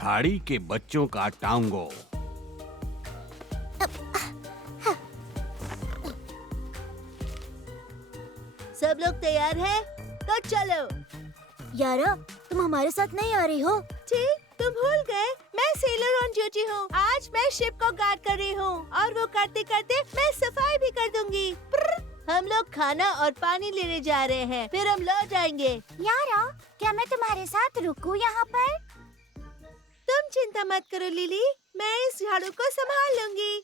झाड़ी के बच्चों का टांगो। सब लोग तैयार हैं? तो चलो। यारा, तुम हमारे साथ नहीं आ रही हो? ठीक, तुम भूल गए मैं सेलर ऑन ड्यूटी हूँ। आज मैं शिप को गार्ड कर रही हूँ और वो करते करते मैं सफाई भी कर दूंगी। हम लोग खाना और पानी लेने जा रहे हैं, फिर हम लौट आएंगे। यारा, क्या मैं तुम्हारे साथ रुकूं यहाँ पर? तुम चिंता मत करो लिली, मैं इस झाड़ू को संभाल लूंगी।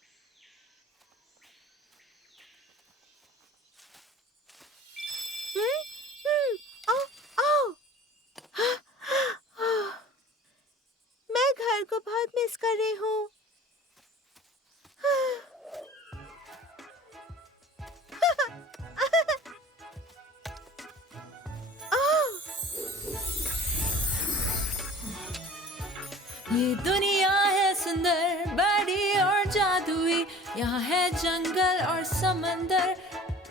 मैं घर को बहुत मिस कर रही हूँ। ये दुनिया है सुंदर, बड़ी और जादुई। यहाँ है जंगल और समंदर,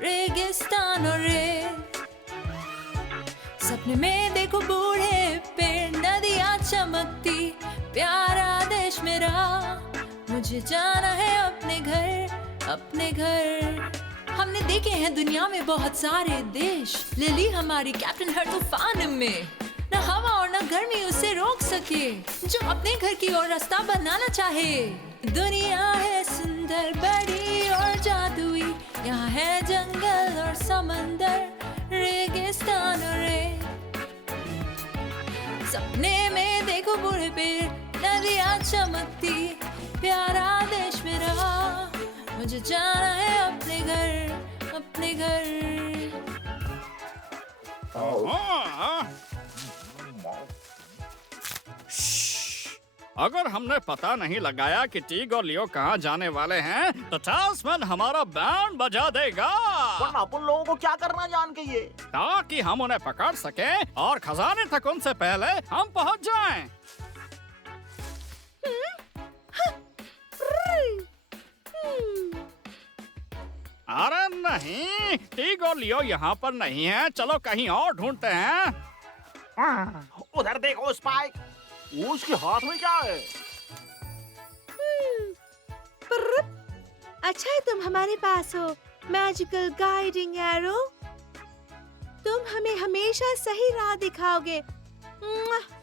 रेगिस्तान और रेत। सपने में देखो बूढ़े पेड़, नदियाँ चमकती, प्यारा देश मेरा। मुझे जाना है अपने घर, अपने घर। हमने देखे हैं दुनिया में बहुत सारे देश, लिली हमारी कैप्टन हर तूफान में। न हवा और न गर्मी उसे रोक सके, जो अपने घर की ओर रास्ता बनाना चाहे। दुनिया है सुंदर, बड़ी और जादुई। यहाँ है जंगल और समंदर, रेगिस्तान और रेत। सपने में देखो बूढ़े पेड़, नदियाँ चमकती, प्यारा देश मेरा। मुझे जाना है अपने घर, अपने घर। अगर हमने पता नहीं लगाया कि टीग और लियो कहाँ जाने वाले हैं, तो टास्कमैन हमारा बैंड बजा देगा। वरना अपन लोगों को क्या करना जान के ये? ताकि हम उन्हें पकड़ सकें और खजाने तक उनसे पहले हम पहुँच जाएं। अरे नहीं, टीग और लियो यहाँ पर नहीं है। चलो कहीं और ढूंढते हैं। उधर देखो स्पाइक, उसके हाथ में क्या है? अच्छा है तुम हमारे पास हो, मैजिकल गाइडिंग एरो। तुम हमें हमेशा सही राह दिखाओगे।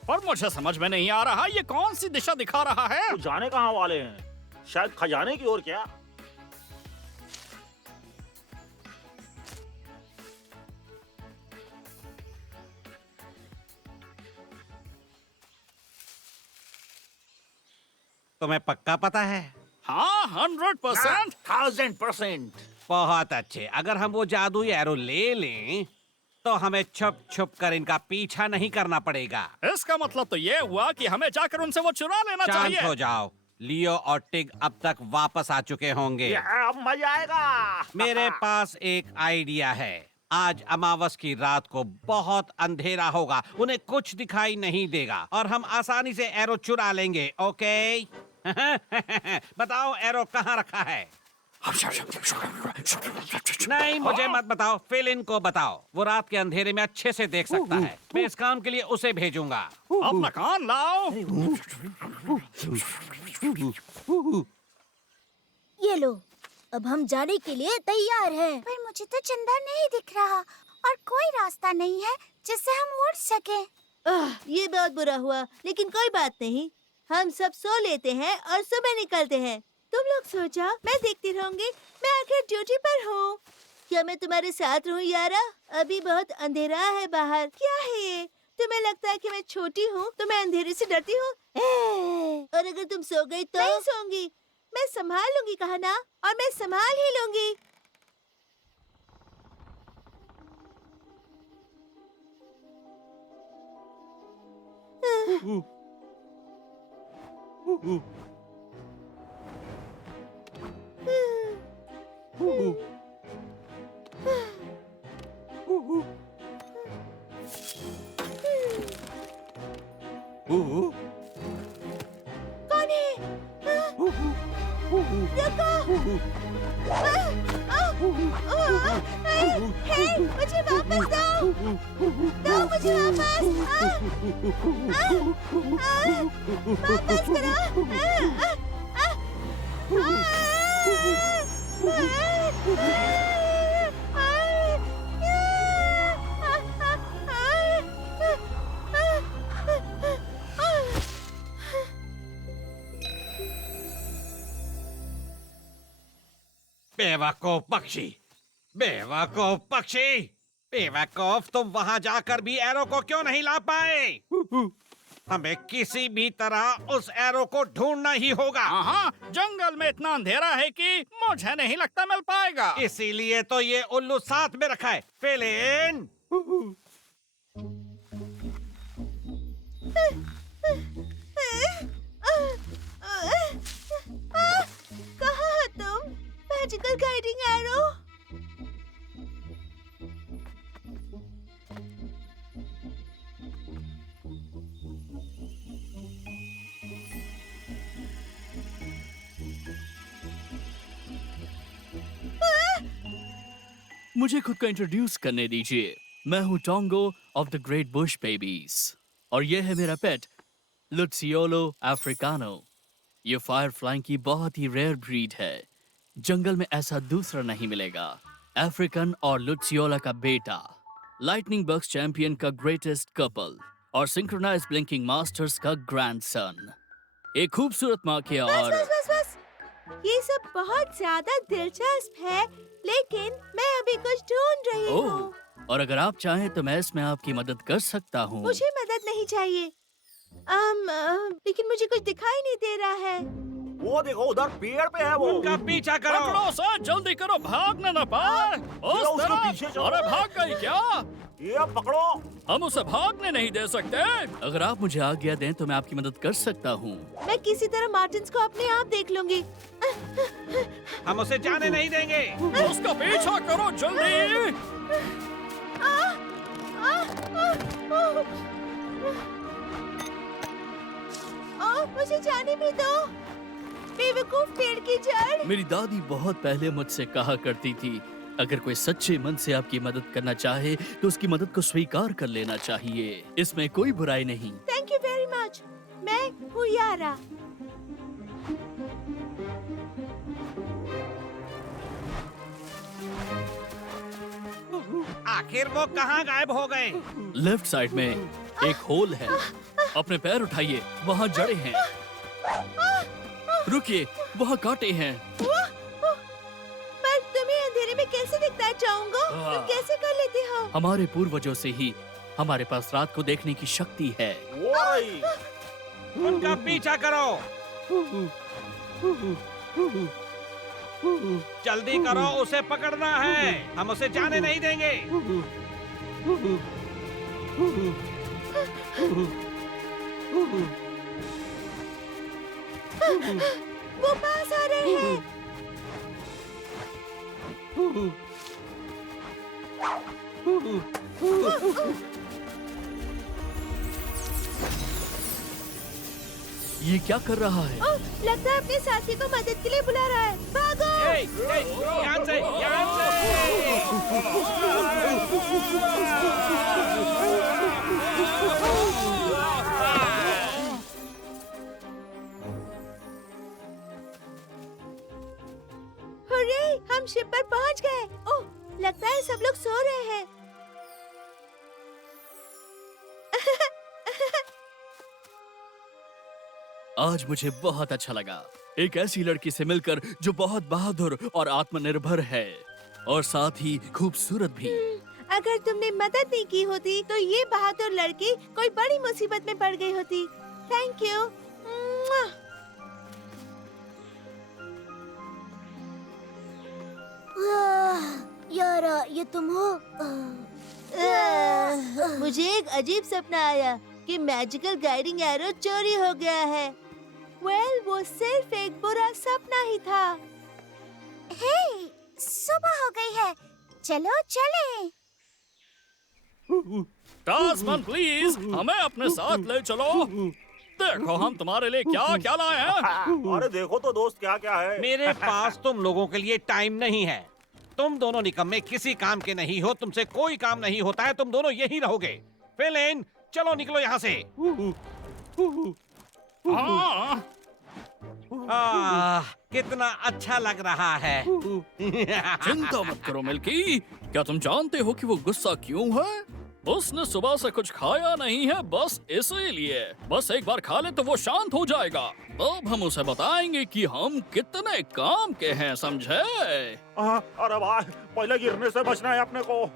पर मुझे समझ में नहीं आ रहा, ये कौन सी दिशा दिखा रहा है? वो जाने कहाँ वाले हैं? शायद खजाने की ओर। क्या? तुम्हें पक्का पता है? हाँ, 100%। 1000%। बहुत अच्छे। अगर हम वो जादुई एरो ले लें तो हमें छुप छुप कर इनका पीछा नहीं करना पड़ेगा। इसका मतलब तो ये हुआ कि हमें जाकर उनसे वो चुरा लेना शांत चाहिए। हो जाओ। लियो और टिग अब तक वापस आ चुके होंगे। अब मजा आएगा। मेरे पास एक आइडिया है। आज अमावस की रात को बहुत अंधेरा होगा, उन्हें कुछ दिखाई नहीं देगा और हम आसानी से एरो चुरा लेंगे। ओके? बताओ एरो कहाँ रखा है? नहीं, मुझे मत बताओ, फिल इन को बताओ। वो रात के अंधेरे में अच्छे से देख सकता है। मैं इस काम के लिए उसे भेजूंगा। अपना कान लाओ। ये लो, अब हम जाने के लिए तैयार हैं। पर मुझे तो चंदा नहीं दिख रहा और कोई रास्ता नहीं है जिससे हम उड़ सके। ये बहुत बुरा हुआ, लेकिन कोई बात नहीं। हम सब सो लेते हैं और सुबह निकलते हैं। तुम लोग सो जाओ, मैं देखती रहूंगी। मैं आखिर ड्यूटी पर हूँ। क्या मैं तुम्हारे साथ रहूँ यारा? अभी बहुत अंधेरा है बाहर। क्या है ये? तुम्हें लगता है कि मैं छोटी हूँ तो मैं अंधेरे से डरती हूँ? और अगर तुम सो गई तो? नहीं सोऊंगी। मैं संभाल लूंगी कहा ना, और मैं संभाल ही लूंगी। कौन है? हे, मुझे वापस दो! दो मुझे वापस! वापस करो! बेवकूफ पक्षी, बेवकूफ पक्षी, बेवकूफ, तुम वहां जाकर भी एरो को क्यों नहीं ला पाए? हमें किसी भी तरह उस एरो को ढूंढना ही होगा। हाँ, जंगल में इतना अंधेरा है कि मुझे नहीं लगता मिल पाएगा। इसीलिए तो ये उल्लू साथ में रखा है। फिलिन, कहाँ हो तुम? Magical guiding arrow? मुझे खुद को इंट्रोड्यूस करने दीजिए। मैं हूँ Tongo of the great bush babies और ये है मेरा पेट लुसियोलो अफ्रीकानो। ये फायर फ्लाइंग की बहुत ही रेयर ब्रीड है। जंगल में ऐसा दूसरा नहीं मिलेगा। अफ्रीकन और लुसियोला का बेटा, लाइटनिंग बग्स चैंपियन का ग्रेटेस्ट कपल और सिंक्रोनाइज ब्लिंकिंग मास्टर्स का ग्रैंडसन। एक खूबसूरत माँ के और बस। ये सब बहुत ज्यादा दिलचस्प है, लेकिन मैं अभी कुछ ढूंढ रही हूँ। ओह, और अगर आप चाहें तो मैं इसमें आपकी मदद कर सकता हूँ। मुझे मदद नहीं चाहिए। लेकिन मुझे कुछ दिखाई नहीं दे रहा है। वो देखो उधर पेड़ पे है वो। उनका पीछा करो। पकड़ो उसे, जल्दी करो, भागने न पाए। उस उसके तरफ। पीछे जाओ। अरे भाग गई क्या? ये पकड़ो। हम उसे भागने नहीं दे सकते। अगर आप मुझे आज्ञा दें तो मैं आपकी मदद कर सकता हूँ। मैं किसी तरह मार्टिन्स को अपने आप देख लूंगी। हम उसे जाने नहीं देंगे। उसका पीछा करो जल्दी। मुझे जाने भी दो। बेवकूफ पेड़ की जड़। मेरी दादी बहुत पहले मुझसे कहा करती थी, अगर कोई सच्चे मन से आपकी मदद करना चाहे तो उसकी मदद को स्वीकार कर लेना चाहिए। इसमें कोई बुराई नहीं। Thank you very much. मैं हूँ यारा। आखिर वो कहाँ गायब हो गए? लेफ्ट साइड में एक होल है। अपने पैर उठाइए, वहाँ जड़ें हैं। रुकिए, वहाँ कांटे हैं। पर तुम्हें अंधेरे में कैसे दिखता चाहूंगा? तुम कैसे कर लेते हो? हमारे पूर्वजों से ही हमारे पास रात को देखने की शक्ति है। वो रही। उनका पीछा करो। जल्दी करो, उसे पकड़ना है। हम उसे जाने नहीं देंगे। वो पास आ रहे हैं। ये क्या कर रहा है? ओह, लगता है अपने साथी को मदद के लिए बुला रहा है। भागो! यहाँ से, यहाँ से। हुर्रे, हम शिप पर पहुंच गए। ओह, लगता है सब लोग सो रहे हैं। आज मुझे बहुत अच्छा लगा एक ऐसी लड़की से मिलकर जो बहुत बहादुर और आत्मनिर्भर है और साथ ही खूबसूरत भी। अगर तुमने मदद नहीं की होती तो ये बहादुर लड़की कोई बड़ी मुसीबत में पड़ गई होती। Thank you. यारा, ये तुम हो? मुझे एक अजीब सपना आया कि मैजिकल गाइडिंग एरो चोरी हो गया है। वो सिर्फ एक बुरा सपना ही था। हे, सुबह हो गई है, चलो चलें। टास्कमैन प्लीज, हमें अपने साथ ले चलो। देखो हम तुम्हारे लिए क्या क्या लाए हैं। अरे देखो तो दोस्त क्या क्या है। मेरे पास तुम लोगों के लिए टाइम नहीं है। तुम दोनों निकम्मे किसी काम के नहीं हो, तुमसे कोई काम नहीं होता है, तुम दोनों यही रहोगे। फिलिन, चलो निकलो यहाँ से। हाँ, कितना अच्छा लग रहा है। चिंता मत करो मिल्की। क्या तुम जानते हो कि वो गुस्सा क्यों है? उसने सुबह से कुछ खाया नहीं है, बस इसीलिए। बस एक बार खा ले तो वो शांत हो जाएगा। अब हम उसे बताएंगे कि हम कितने काम के हैं, समझे? अरे भाई, पहले गिरने से बचना है अपने को।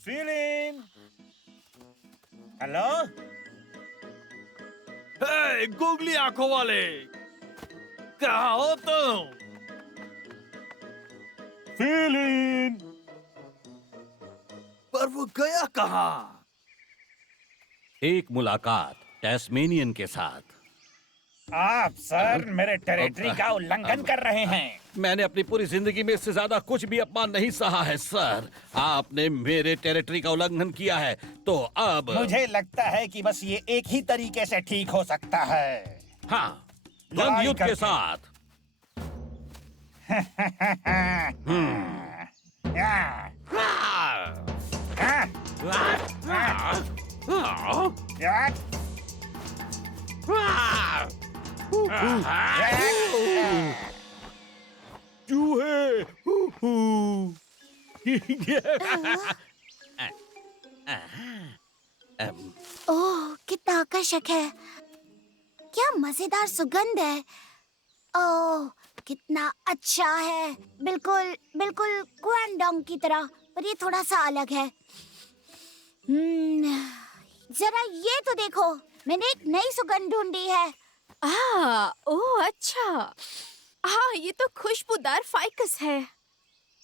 फीलिंग। हेलो। हे गुगली आंखों वाले, कहाँ हो तुम? फीलिंग। पर वो गया कहाँ? एक मुलाकात टैस्मेनियन के साथ। आप सर मेरे टेरिटरी का उल्लंघन कर रहे हैं। मैंने अपनी पूरी जिंदगी में इससे ज्यादा कुछ भी अपमान नहीं सहा है सर। आपने मेरे टेरिटरी का उल्लंघन किया है, तो अब मुझे लगता है कि बस ये एक ही तरीके से ठीक हो सकता है। हाँ, लड़ाई द्वंद्व युद्ध के करके। साथ। चूहे। ओह, कितना आकर्षक है। क्या मजेदार सुगंध है। ओह, कितना अच्छा है। बिल्कुल बिल्कुल गुआंगडोंग की तरह, पर ये थोड़ा सा अलग है। जरा ये तो देखो, मैंने एक नई सुगंध ढूंढी है। ओह अच्छा। हाँ, ये तो खुशबूदार फाइकस है।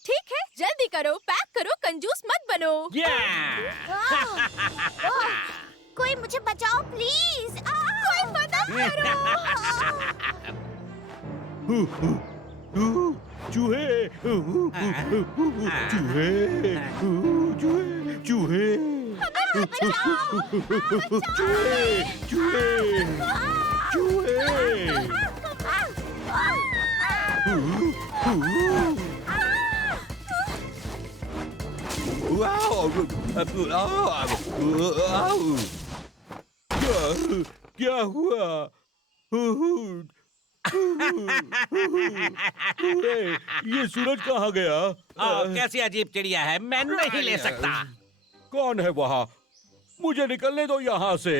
ठीक है, जल्दी करो, पैक करो, कंजूस मत बनो। ओह, कोई मुझे बचाओ प्लीज। कोई मदद करो। चूहे। चूहे। चूहे। क्या हुआ? ये सूरज कहाँ गया? कैसी अजीब चिड़िया है, मैं नहीं ले सकता। कौन है वहाँ? मुझे निकलने दो यहाँ से।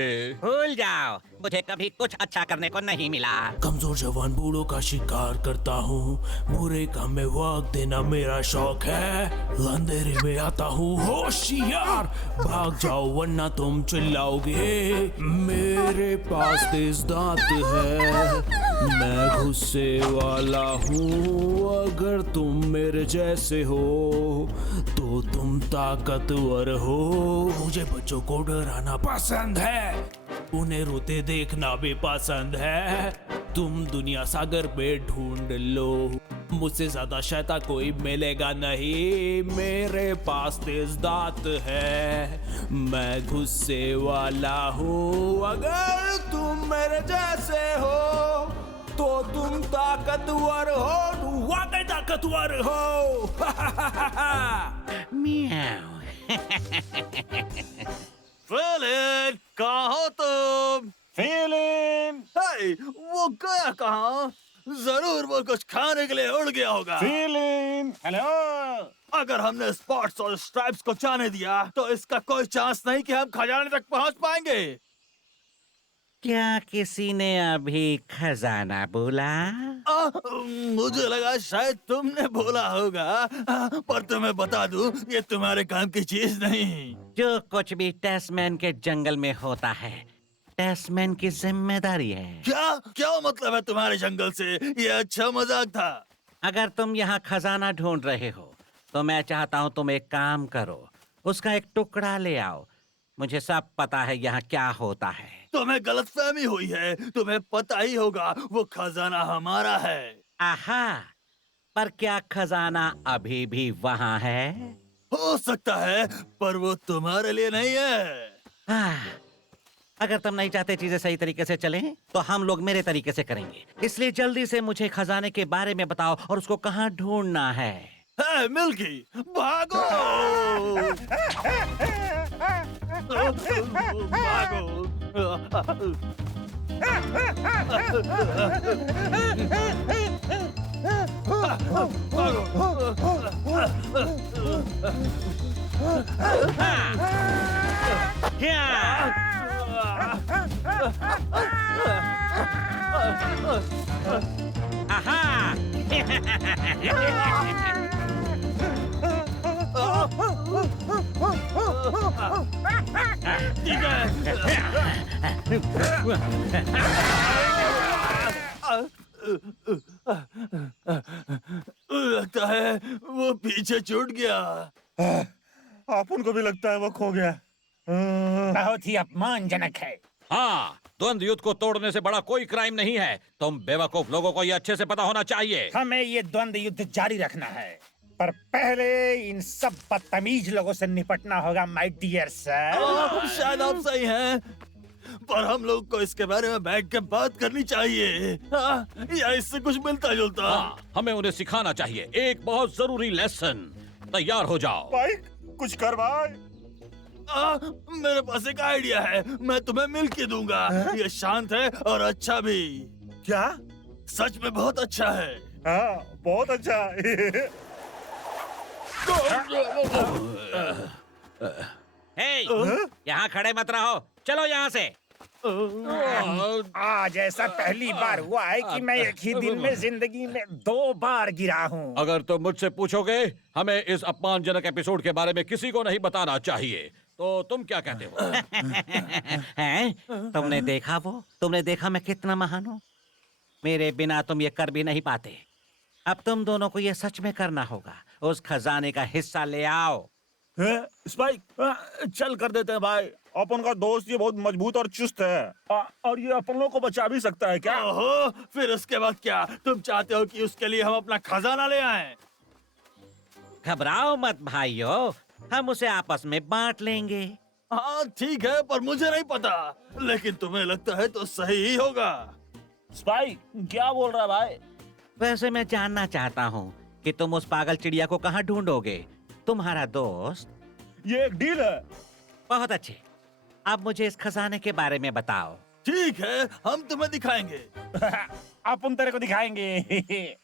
भूल जाओ, मुझे कभी कुछ अच्छा करने को नहीं मिला। कमजोर जवान बूढ़ों का शिकार करता हूँ, बुरे काम में वक्त देना मेरा शौक है। अंधेरे में आता हूँ होशियार, भाग जाओ वरना तुम चिल्लाओगे। मेरे पास तेज दांत है, मैं गुस्से वाला हूँ। अगर तुम मेरे जैसे हो तो तुम ताकतवर हो। मुझे बच्चों को डराना पसंद है, उन्हें रोते देखना भी पसंद है। तुम दुनिया सागर पे ढूंढ लो, मुझसे ज्यादा शैतान कोई मिलेगा नहीं। मेरे पास तेज दांत है, मैं गुस्से वाला हूँ। अगर तुम मेरे जैसे हो तो तुम ताकतवर हो, वाकई ताकतवर हो। म्याऊ। फिलिन, कहाँ हो तुम? फीलिंग। हे, वो गया कहाँ? जरूर वो कुछ खाने के लिए उड़ गया होगा। फीलिंग। हेलो। अगर हमने स्पॉट्स और स्ट्राइप्स को जाने दिया तो इसका कोई चांस नहीं कि हम खजाने तक पहुंच पाएंगे। क्या किसी ने अभी खजाना बोला? मुझे लगा शायद तुमने बोला होगा, पर तुम्हें बता दूं ये तुम्हारे काम की चीज नहीं। जो कुछ भी टैस्मैन के जंगल में होता है, टैस्मैन की जिम्मेदारी है। क्या क्या मतलब है तुम्हारे जंगल से? ये अच्छा मजाक था। अगर तुम यहाँ खजाना ढूंढ रहे हो तो मैं चाहता हूँ तुम एक काम करो, उसका एक टुकड़ा ले आओ। मुझे सब पता है यहाँ क्या होता है। तुम्हें गलतफहमी हुई है, तुम्हें पता ही होगा वो खजाना हमारा है। आहा, पर क्या खजाना अभी भी वहाँ है? हो सकता है, पर वो तुम्हारे लिए नहीं है। अगर तुम नहीं चाहते चीजें सही तरीके से चलें, तो हम लोग मेरे तरीके से करेंगे। इसलिए जल्दी से मुझे खजाने के बारे में बताओ और उसको कहाँ ढूंढना है। है मिल्की, भागो! भागो! लगता है वो पीछे छूट गया। आप उनको भी लगता है वो खो गया। बहुत ही अपमानजनक है। हाँ, द्वंद्व युद्ध को तोड़ने से बड़ा कोई क्राइम नहीं है। तुम बेवकूफ लोगों को ये अच्छे से पता होना चाहिए। हमें ये द्वंद्व युद्ध जारी रखना है, पर पहले इन सब बदतमीज लोगों से निपटना होगा माय डियर सर। शायद आप सही हैं, पर हम लोग को इसके बारे में बैठ के बात करनी चाहिए। या इससे कुछ मिलता जुलता। हाँ, हमें उन्हें सिखाना चाहिए एक बहुत जरूरी लेसन। तैयार हो जाओ। भाई कुछ करवाए। मेरे पास एक आइडिया है, मैं तुम्हें मिल्की दूंगा। ये शांत है और अच्छा भी। क्या? सच में बहुत अच्छा है। हाँ, बहुत अच्छा। हे, यहाँ खड़े मत रहो, चलो यहाँ से। आज ऐसा पहली बार हुआ है कि मैं एक ही दिन में जिंदगी में 2 बार गिरा हूँ। अगर तुम मुझसे पूछोगे, हमें इस अपमानजनक एपिसोड के बारे में किसी को नहीं बताना चाहिए। तो तुम क्या कहते हो? हैं? तुमने देखा वो? तुमने देखा मैं कितना महान हूँ? मेरे बिना तुम ये कर भी नहीं पाते। अब तुम दोनों को ये सच में करना होगा। उस खजाने का हिस्सा ले आओ। स्पाइक, चल कर देते हैं भाई। अपन का दोस्त ये बहुत मजबूत और चुस्त है, और ये अपन लोग को बचा भी सकता है। क्या? ओहो, फिर उसके बाद क्या? तुम चाहते हो कि उसके लिए हम अपना खजाना ले आएं? घबराओ मत भाइयों, हम उसे आपस में बांट लेंगे। हाँ ठीक है, पर मुझे नहीं पता। लेकिन तुम्हें लगता है तो सही ही होगा। स्पाइक, क्या बोल रहा है भाई? वैसे मैं जानना चाहता हूँ कि तुम उस पागल चिड़िया को कहाँ ढूंढोगे? तुम्हारा दोस्त। ये एक डील है। बहुत अच्छे, अब मुझे इस खजाने के बारे में बताओ। ठीक है, हम तुम्हें दिखाएंगे। अपन तेरे को दिखाएंगे।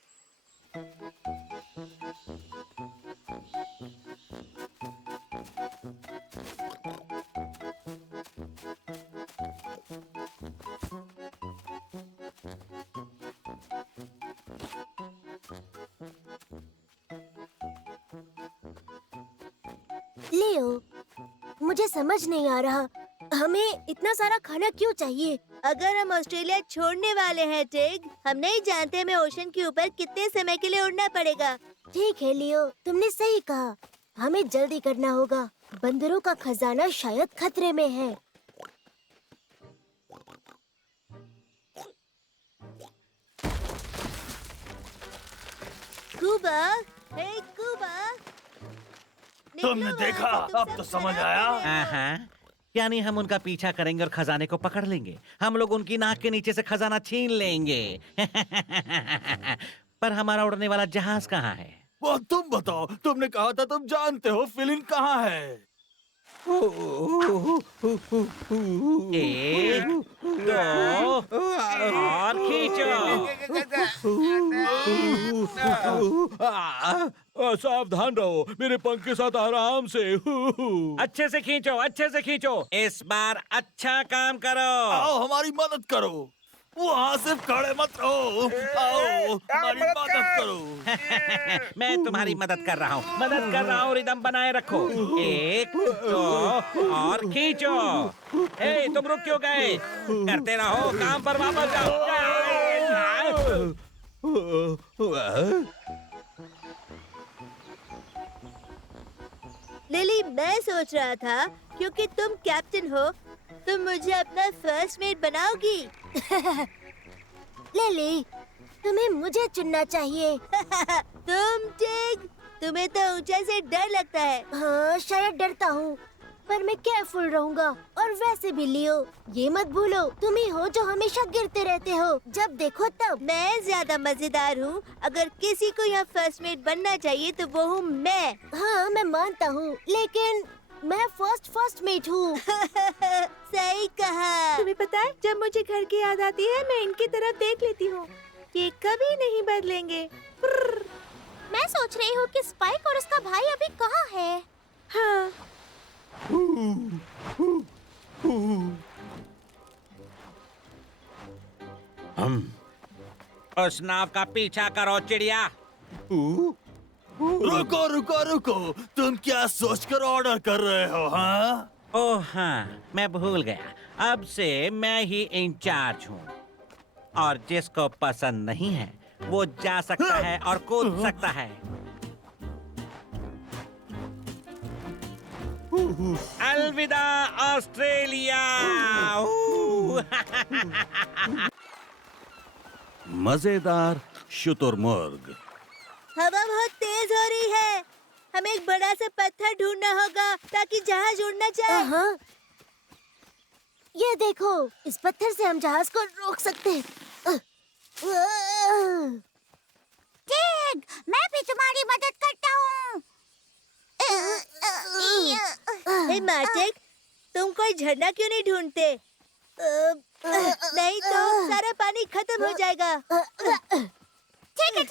लियो, मुझे समझ नहीं आ रहा, हमें इतना सारा खाना क्यों चाहिए? अगर हम ऑस्ट्रेलिया छोड़ने वाले हैं टिग, हम नहीं जानते हमें ओशन के ऊपर कितने समय के लिए उड़ना पड़ेगा। ठीक है लियो, तुमने सही कहा। हमें जल्दी करना होगा। बंदरों का खजाना शायद खतरे में है। कूबा, हे कूबा, तुमने निकलो देखा, वहाँ से, तुम अब सब तो समझ खराब आया। है। हाँ, यानी हम उनका पीछा करेंगे और खजाने को पकड़ लेंगे। हम लोग उनकी नाक के नीचे से खजाना छीन लेंगे। पर हमारा उड़ने वाला जहाज कहाँ है? वो तुम बताओ, तुमने कहा था तुम जानते हो फिलिन कहाँ है। 1, 2 और खींचो। सावधान रहो, मेरे पंख के साथ आराम से। अच्छे से खींचो, अच्छे से खींचो। इस बार अच्छा काम करो। आओ हमारी मदद करो। वहाँ सिर्फ खड़े मत रहो। आओ हमारी मदद करो। मैं तुम्हारी मदद कर रहा हूँ, मदद कर रहा हूँ। रिदम बनाए रखो। 1, 2 और खींचो। ए, तुम रुक क्यों गए? करते रहो, काम पर वापस जाओ। लिली, मैं सोच रहा था क्योंकि तुम कैप्टन हो, तुम मुझे अपना फर्स्ट मेट बनाओगी। लिली, तुम्हें मुझे चुनना चाहिए। तुम टिग, तुम्हें तो ऊंचाई से डर लगता है। हाँ शायद डरता हूँ, पर मैं केयरफुल रहूंगा। और वैसे भी लियो, ये मत भूलो तुम ही हो जो हमेशा गिरते रहते हो, जब देखो तब। मैं ज्यादा मजेदार हूँ। अगर किसी को यहाँ फर्स्ट मेट बनना चाहिए तो वो हूँ मैं। हाँ मैं मानता हूँ, लेकिन मैं फर्स्ट मेट हूँ। सही कहा। तुम्हें पता है, जब मुझे घर की याद आती है मैं इनकी तरफ देख लेती हूँ। ये कभी नहीं बदलेंगे। मैं सोच रही हूँ कि स्पाइक और उसका भाई अभी कहाँ है। हाँ। उस नाव का पीछा करो चिड़िया। रुको रुको रुको, तुम क्या सोचकर ऑर्डर कर रहे हो? हाँ ओह हाँ, मैं भूल गया। अब से मैं ही इंचार्ज हूँ और जिसको पसंद नहीं है वो जा सकता है और कूद सकता है। अलविदा ऑस्ट्रेलिया। मजेदार शुतुरमुर्ग। हवा बहुत तेज हो रही है। हमें एक बड़ा सा पत्थर ढूंढना होगा ताकि जहाज उड़ना चाहे। हाँ ये देखो, इस पत्थर से हम जहाज को रोक सकते हैं। टिग, मैं भी तुम्हारी मदद करता हूँ। हे मार्टिक, तुम कोई झरना क्यों नहीं ढूंढते? नहीं तो सारा पानी खत्म हो जाएगा। ठीक है।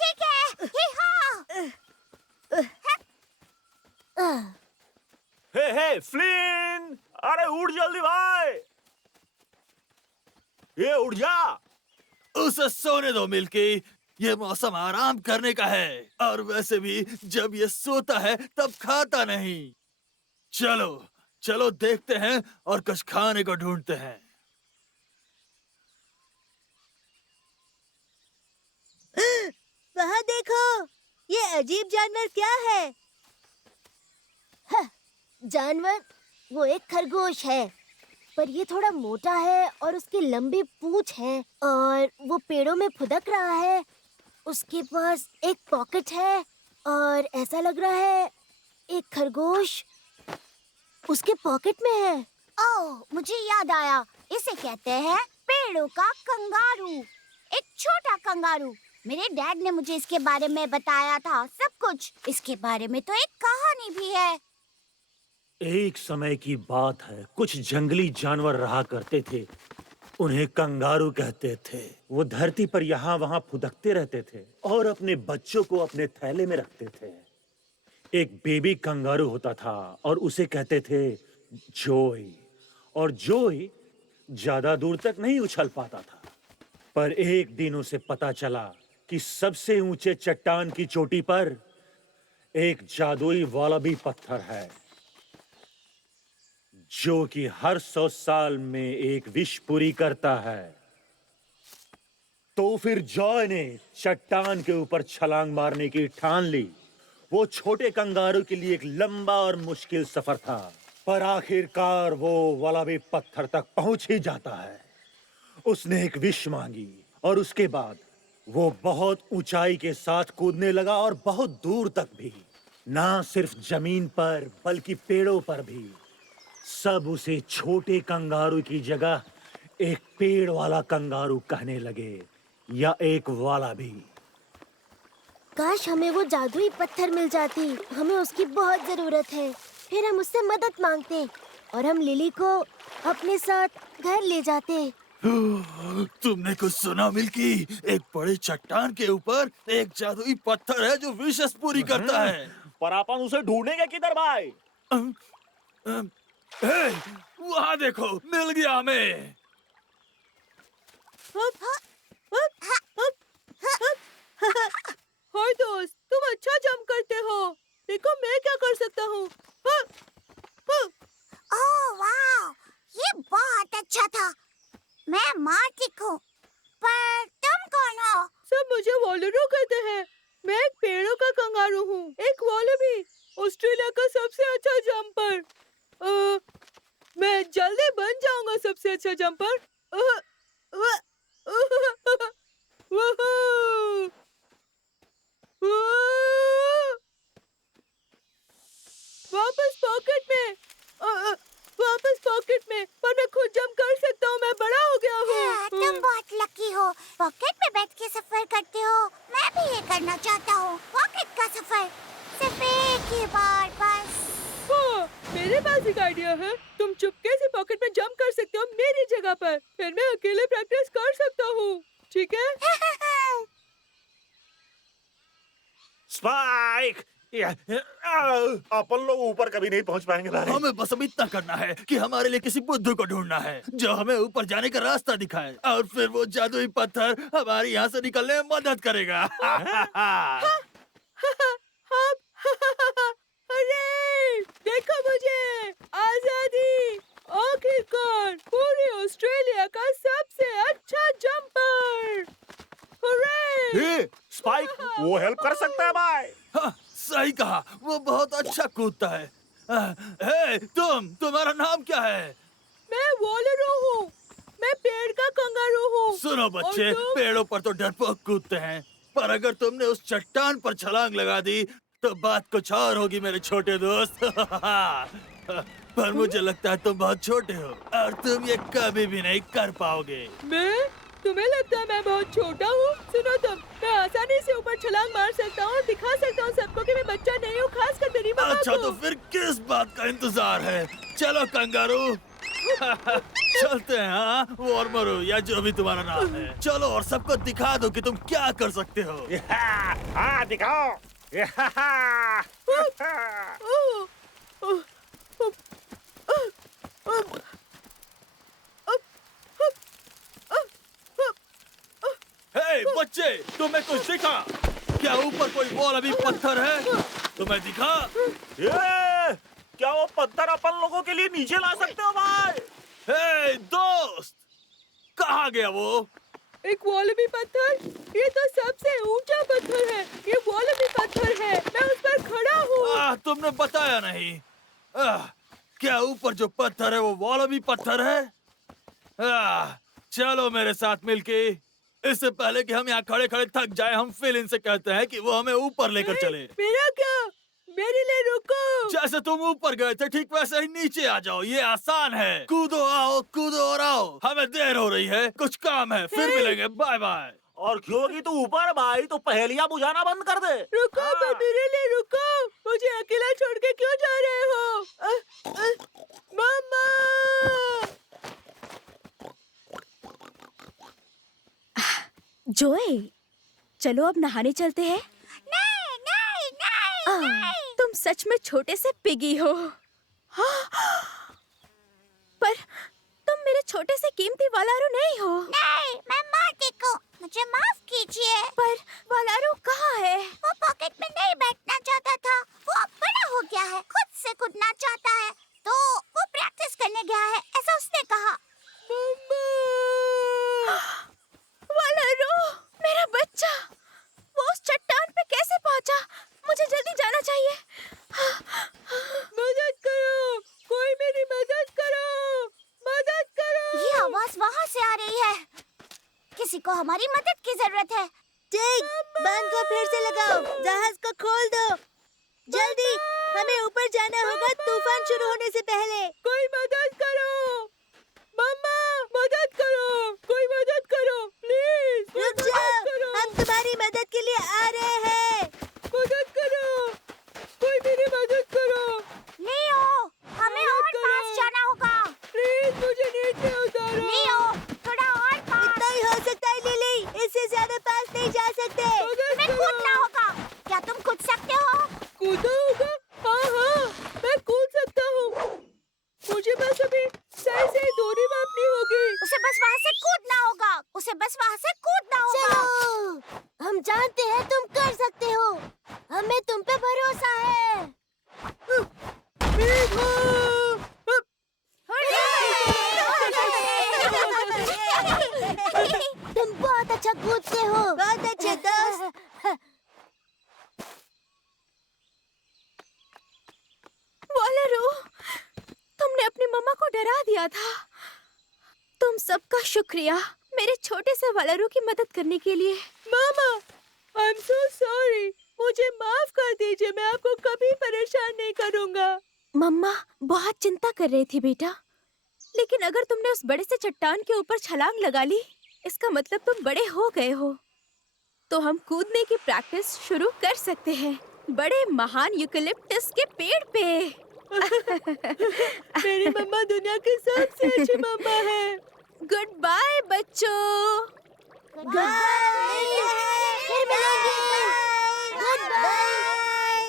हे फ्लिन, अरे उठ जल्दी भाई, ये उठ जा। उसे सोने दो मिल्की, ये मौसम आराम करने का है। और वैसे भी जब ये सोता है तब खाता नहीं। चलो चलो देखते हैं और कुछ खाने को ढूंढते हैं। वहाँ देखो, ये अजीब जानवर क्या है? जानवर? वो एक खरगोश है, पर ये थोड़ा मोटा है और उसकी लंबी पूंछ है और वो पेड़ों में फुदक रहा है। उसके पास एक पॉकेट है और ऐसा लग रहा है एक खरगोश उसके पॉकेट में है। ओह, मुझे याद आया, इसे कहते हैं पेड़ों का कंगारू। एक छोटा कंगारू। मेरे डैड ने मुझे इसके बारे में बताया था सब कुछ। इसके बारे में तो एक कहानी भी है। एक समय की बात है, कुछ जंगली जानवर रहा करते थे। उन्हें कंगारू कहते थे। वो धरती पर यहाँ वहाँ फुदकते रहते थे और अपने बच्चों को अपने थैले में रखते थे। एक बेबी कंगारू होता था और उसे कहते थे जोई। और जोई ज्यादा दूर तक नहीं उछल पाता था, पर एक दिन उसे पता चला कि सबसे ऊंचे चट्टान की चोटी पर एक जादुई वालाबी पत्थर है जो कि हर 100 साल में एक विश पूरी करता है। तो फिर जॉय ने चट्टान के ऊपर छलांग मारने की ठान ली। वो छोटे कंगारू के लिए एक लंबा और मुश्किल सफर था, पर आखिरकार वो वालाबी पत्थर तक पहुंच ही जाता है। उसने एक विश मांगी और उसके बाद वो बहुत ऊंचाई के साथ कूदने लगा और बहुत दूर तक भी। ना सिर्फ जमीन पर बल्कि पेड़ों पर भी। सब उसे छोटे कंगारू की जगह एक पेड़ वाला कंगारू कहने लगे, या एक वालाबी। काश हमें वो जादुई पत्थर मिल जाती। हमें उसकी बहुत जरूरत है। फिर हम उससे मदद मांगते और हम लिली को अपने साथ घर ले जाते। तुमने कुछ सुना मिल्की? एक बड़े चट्टान के ऊपर एक जादुई पत्थर है जो विशेष पूरी करता है। पर अपन उसे ढूंढेंगे किधर भाई? वहाँ देखो, मिल गया हमें। हाय दोस्त, तुम अच्छा जंप करते हो। देखो मैं क्या कर सकता हूँ। ओह वाह, ये बहुत अच्छा था। मैं मार्टिक हूँ, पर तुम कौन हो? सब मुझे वॉलरो कहते हैं। मैं एक पेड़ों का कंगारू हूँ, एक वालाबी, ऑस्ट्रेलिया का सबसे अच्छा जंपर। मैं जल्दी बन जाऊंगा सबसे अच्छा जंपर। वापस पॉकेट में। वापस पॉकेट में। पर मैं खुद जंप कर सकता हूँ, मैं बड़ा हो गया हूँ। तुम बहुत लकी हो, पॉकेट में बैठ के सफर करते हो। मैं भी ये करना चाहता हूँ, पॉकेट का सफर, सिर्फ एक ही बार बस। हाँ, मेरे पास एक आइडिया है। तुम चुपके से पॉकेट में जंप कर सकते हो मेरी जगह पर, फिर मैं अकेले प्रैक्टिस कर सकता हूँ, ठीक है? स्पाइक! अपन लोग ऊपर कभी नहीं पहुंच पाएंगे भाई। हमें बस अब इतना करना है कि हमारे लिए किसी बुद्धू को ढूंढना है जो हमें ऊपर जाने का रास्ता दिखाए, और फिर वो जादुई पत्थर हमारे यहाँ से निकलने में मदद करेगा। अरे देखो मुझे, आजादी! आखिरकार पूरे ऑस्ट्रेलिया का सबसे अच्छा जंपर! हुर्रे! स्पाइक वो हेल्प कर सकता है भाई। हाँ, सही कहा, वो बहुत अच्छा कूदता है। हे, तुम्हारा नाम क्या है? मैं वॉलरो हूँ। मैं पेड़ का कंगारू हूँ। सुनो बच्चे, और तुम? पेड़ों पर तो डरपोक कूदते हैं, पर अगर तुमने उस चट्टान पर छलांग लगा दी तो बात कुछ और होगी मेरे छोटे दोस्त। पर मुझे लगता है तुम बहुत छोटे हो और तुम ये कभी भी नहीं कर पाओगे। मैं? तुम्हें लगता है मैं बहुत छोटा हूँ? सुनो तुम, मैं आसानी से ऊपर छलांग मार सकता हूँ और दिखा सकता हूँ सबको कि मैं बच्चा नहीं हूँ, खासकर मेरी माँ अच्छा को। तो फिर किस बात का इंतजार है? चलो कंगारू। चलते हैं। हाँ, वॉर्मरो या जो भी तुम्हारा नाम है, चलो और सबको दिखा दो कि तुम क्या कर सकते हो। हाँ दिखाओ। हे बच्चे, तुम्हें कुछ दिखा? क्या ऊपर कोई बॉल अभी पत्थर है? तुम्हें दिखा? क्या वो पत्थर अपन लोगों के लिए नीचे ला सकते हो भाई? हे दोस्त, कहाँ गया वो? एक वॉलबी पत्थर? ये तो सबसे ऊंचा पत्थर है। ये वॉलबी पत्थर है। मैं उस पर खड़ा हूँ। तुमने बताया नहीं। क्या ऊपर जो पत्थर है वो वॉलबी पत्थर है? चलो मेरे साथ मिलके। इससे पहले कि हम यहाँ खड़े खड़े थक जाए, हम फिलिन से कहते हैं कि वो हमें ऊपर लेकर चले। मेरा क्या? मेरे लिए रुको। जैसे तुम ऊपर गए थे ठीक वैसे ही नीचे आ जाओ, ये आसान है। कूदो आओ, कूदो और आओ। हमें देर हो रही है, कुछ काम है, फिर मिलेंगे। Bye bye. और क्योंकि तू ऊपर भाई तो पहेलियां बुझाना बंद कर दे। रुको, पर मेरे लिए रुको। मुझे अकेला छोड़ के क्यों जा रहे हो? मम्मा! जोए, चलो अब नहाने चलते हैं। नहीं नहीं नहीं नहीं। तुम सच में छोटे से पिगी हो। पर तुम मेरे छोटे से कीमती वालारू नहीं हो। नहीं, मैं मार्टी को, मुझे माफ कीजिए। पर वालारू कहाँ है? वो पॉकेट में नहीं बैठना चाहता था, वो अब बड़ा हो गया है, खुद से कूदना चाहता है, तो वो प्रैक्टिस करने गया है, ऐसा उसने कहा। वालारू, मेरा बच्चा, वो उस चट्टान पे कैसे पहुंचा? मुझे जल्दी जाना चाहिए। मदद करो, कोई मेरी मदद करो, मदद करो। ये आवाज वहाँ से आ रही है, किसी को हमारी मदद की जरूरत है। ठीक, बांध को फिर से लगाओ, जहाज को खोल दो। जल्दी, हमें ऊपर जाना होगा तूफान शुरू होने से पहले। कोई मदद करो, मम्मा, मदद करो, कोई मदद करो, प्लीज। रुक जाओ, हम तुम्हारी मदद के लिए आ रहे हैं। मदद करो, कोई मेरी मदद करो। लियो, हमें और पास जाना होगा। प्लीज मुझे नीचे उतारो। लियो, थोड़ा और पास। इतना ही हो सकता है लिली, इससे ज्यादा पास नहीं जा सकते। तुम्हें कूदना होगा। क्या तुम कूद सकते हो? कूदा होगा? हाँ हाँ, मैं कूद सकता हूँ। मुझे बस अभी सही सही दूरी मापनी होगी। उसे बस वहाँ से कूदना होगा, उसे बस वहाँ से कूदना होगा। चलो, हम जानते हैं तुम कर सकते हो। हमें तुम पे भरोसा है। तुम बहुत अच्छा कूदते हो। बहुत अच्छे दोस्त। वालारू, तुमने अपनी मम्मा को डरा दिया था। तुम सबका शुक्रिया मेरे छोटे से वालारू की मदद करने के लिए। मामा, I'm so sorry. मुझे माफ कर दीजिए, मैं आपको कभी परेशान नहीं करूँगा। मम्मा बहुत चिंता कर रही थी बेटा, लेकिन अगर तुमने उस बड़े से चट्टान के ऊपर छलांग लगा ली, इसका मतलब तुम बड़े हो गए हो। तो हम कूदने की प्रैक्टिस शुरू कर सकते हैं, बड़े महान यूकेलिप्टस के पेड़ पे। मेरी मम्मा दुनिया की सबसे अच्छी मम्मा है। गुड बाय बच्चों।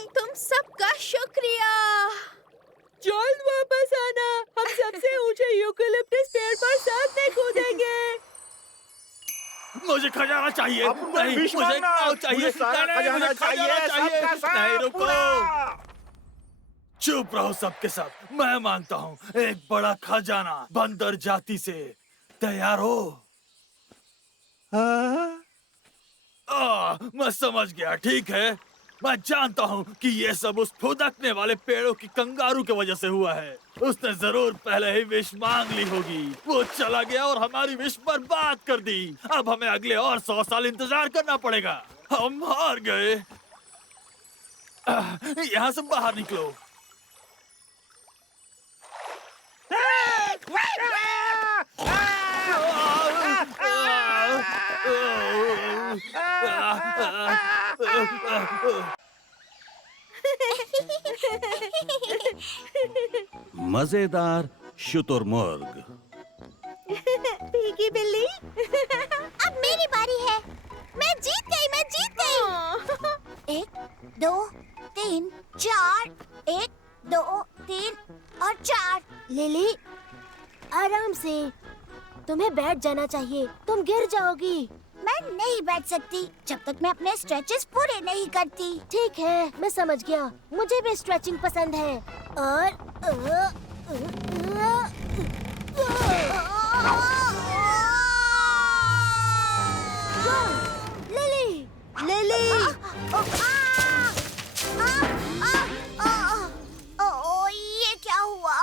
तुम सबका शुक्रिया। जल्द वापस आना, हम सबसे ऊंचे यूकेलिप्टस पेड़ पर साथ में कूदेंगे। मुझे खजाना चाहिए। नहीं, मुझे नाव चाहिए। मुझे सारा नहीं, खजाना मुझे खजाना चाहिए, सबका सब नहीं, रुको। पूरा। चुप रहो सबके सब। मैं मांगता हूँ एक बड़ा खजाना बंदर जाति से। तैयार हो? मैं समझ गया। ठीक है, मैं जानता हूँ कि ये सब उस फुदकने वाले पेड़ों की कंगारू की वजह से हुआ है। उसने जरूर पहले ही विश मांग ली होगी। वो चला गया और हमारी विश बर्बाद कर दी। अब हमें अगले और 100 साल इंतजार करना पड़ेगा। हम हार गए। यहाँ से बाहर निकलो। मजेदार शुतुरमुर्ग। भीगी बिल्ली। अब मेरी बारी है। मैं जीत गई। 1 2 3 4। 1 2 3 और 4। लिली आराम से, तुम्हें बैठ जाना चाहिए, तुम गिर जाओगी। मैं नहीं बैठ सकती जब तक मैं अपने स्ट्रेचेस पूरे नहीं करती। ठीक है, मैं समझ गया, मुझे भी स्ट्रेचिंग पसंद है। और लिली, लिली। ये क्या हुआ?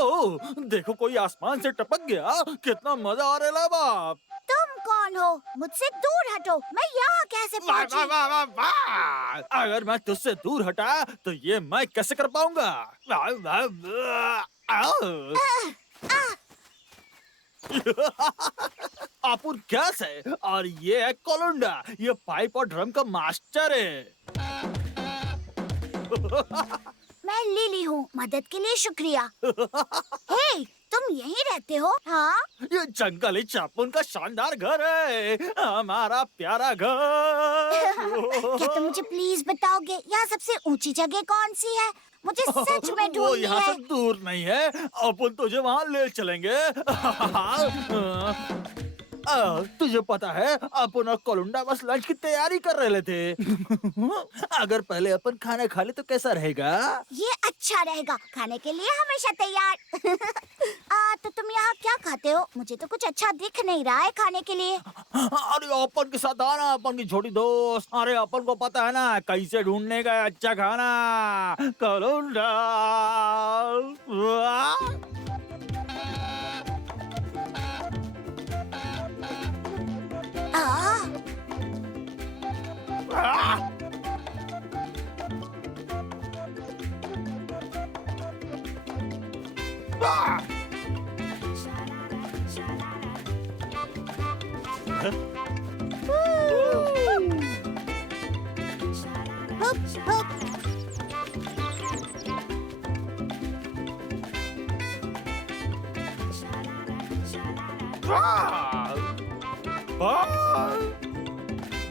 ओह, देखो कोई आसमान से टपक गया। कितना मजा आ रहा है बाप। तुम कौन हो? मुझसे दूर हटो। मैं यहाँ कैसे वाह पहुँची? वाह वाह वाह वाह! अगर मैं तुझसे दूर हटा तो ये मैं कैसे कर पाऊंगा? वाह, वाह, वाह! आओ! आपुन गैस है और ये है कोलुंडा। ये पाइप और ड्रम का मास्टर है। मैं लिली हूँ। मदद के लिए शुक्रिया। हे, तुम यहीं रहते हो? हाँ। ये जंगली चापुन का शानदार घर है, हमारा प्यारा घर। क्या तुम मुझे प्लीज बताओगे यहाँ सबसे ऊंची जगह कौन सी है? मुझे सच में वो ढूंढनी यहाँ है। से दूर नहीं है। अपन तुझे वहाँ ले चलेंगे। तुझे पता है अपन और कोलुंडा बस लंच की तैयारी कर रहे थे। अगर पहले अपन खाना खा ले तो कैसा रहेगा? ये अच्छा रहेगा। खाने के लिए हमेशा तैयार। तो तुम यहाँ क्या खाते हो? मुझे तो कुछ अच्छा दिख नहीं रहा है खाने के लिए। अरे अपन के साथ आना, अपन की छोटी दोस्त। अरे अपन को पता है ना कैसे ढूंढने का अच्छा खाना। कोलुंडा।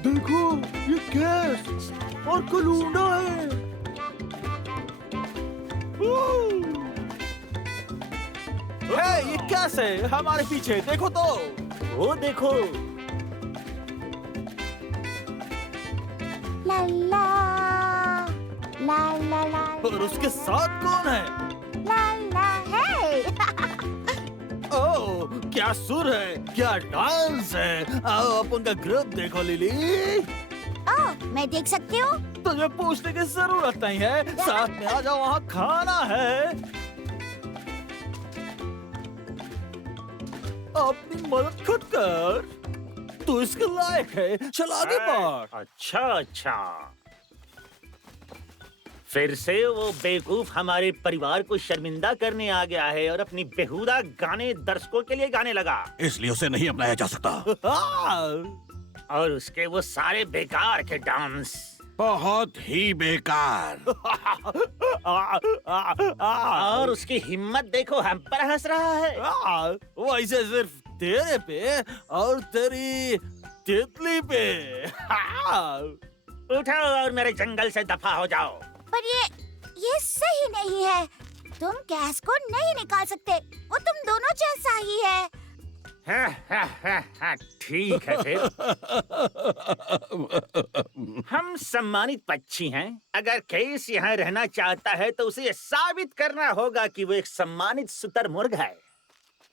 देखो, ये गैस और कोलुंडा है। ये कैसे हमारे पीछे देखो तो। वो देखो। ला ला ला ला ला। और उसके साथ कौन है? ला ला है। ओह, क्या सुर है, क्या डांस है। आओ अपन का ग्रुप देखो लिली। ओह, मैं देख सकती हूँ? तुझे पूछने की जरूरत नहीं है। साथ में आ जाओ, वहाँ खाना है। अपनी मदद खुद कर। तू इसके लायक है, चल आगे बढ़। अच्छा अच्छा, फिर से वो बेवकूफ हमारे परिवार को शर्मिंदा करने आ गया है और अपनी बेहुदा गाने दर्शकों के लिए गाने लगा। इसलिए उसे नहीं अपनाया जा सकता। और उसके वो सारे बेकार के डांस, बहुत ही बेकार। और उसकी हिम्मत देखो, हम पर हंस रहा है। वैसे सिर्फ तेरे पे और तेरी तितली पे। उठो और मेरे जंगल से दफा हो जाओ। पर ये सही नहीं है। तुम गैस को नहीं निकाल सकते, वो तुम दोनों जैसा ही है। ठीक है फिर। हम सम्मानित पक्षी हैं। अगर केस यहाँ रहना चाहता है तो उसे ये साबित करना होगा कि वो एक सम्मानित शुतुरमुर्ग है।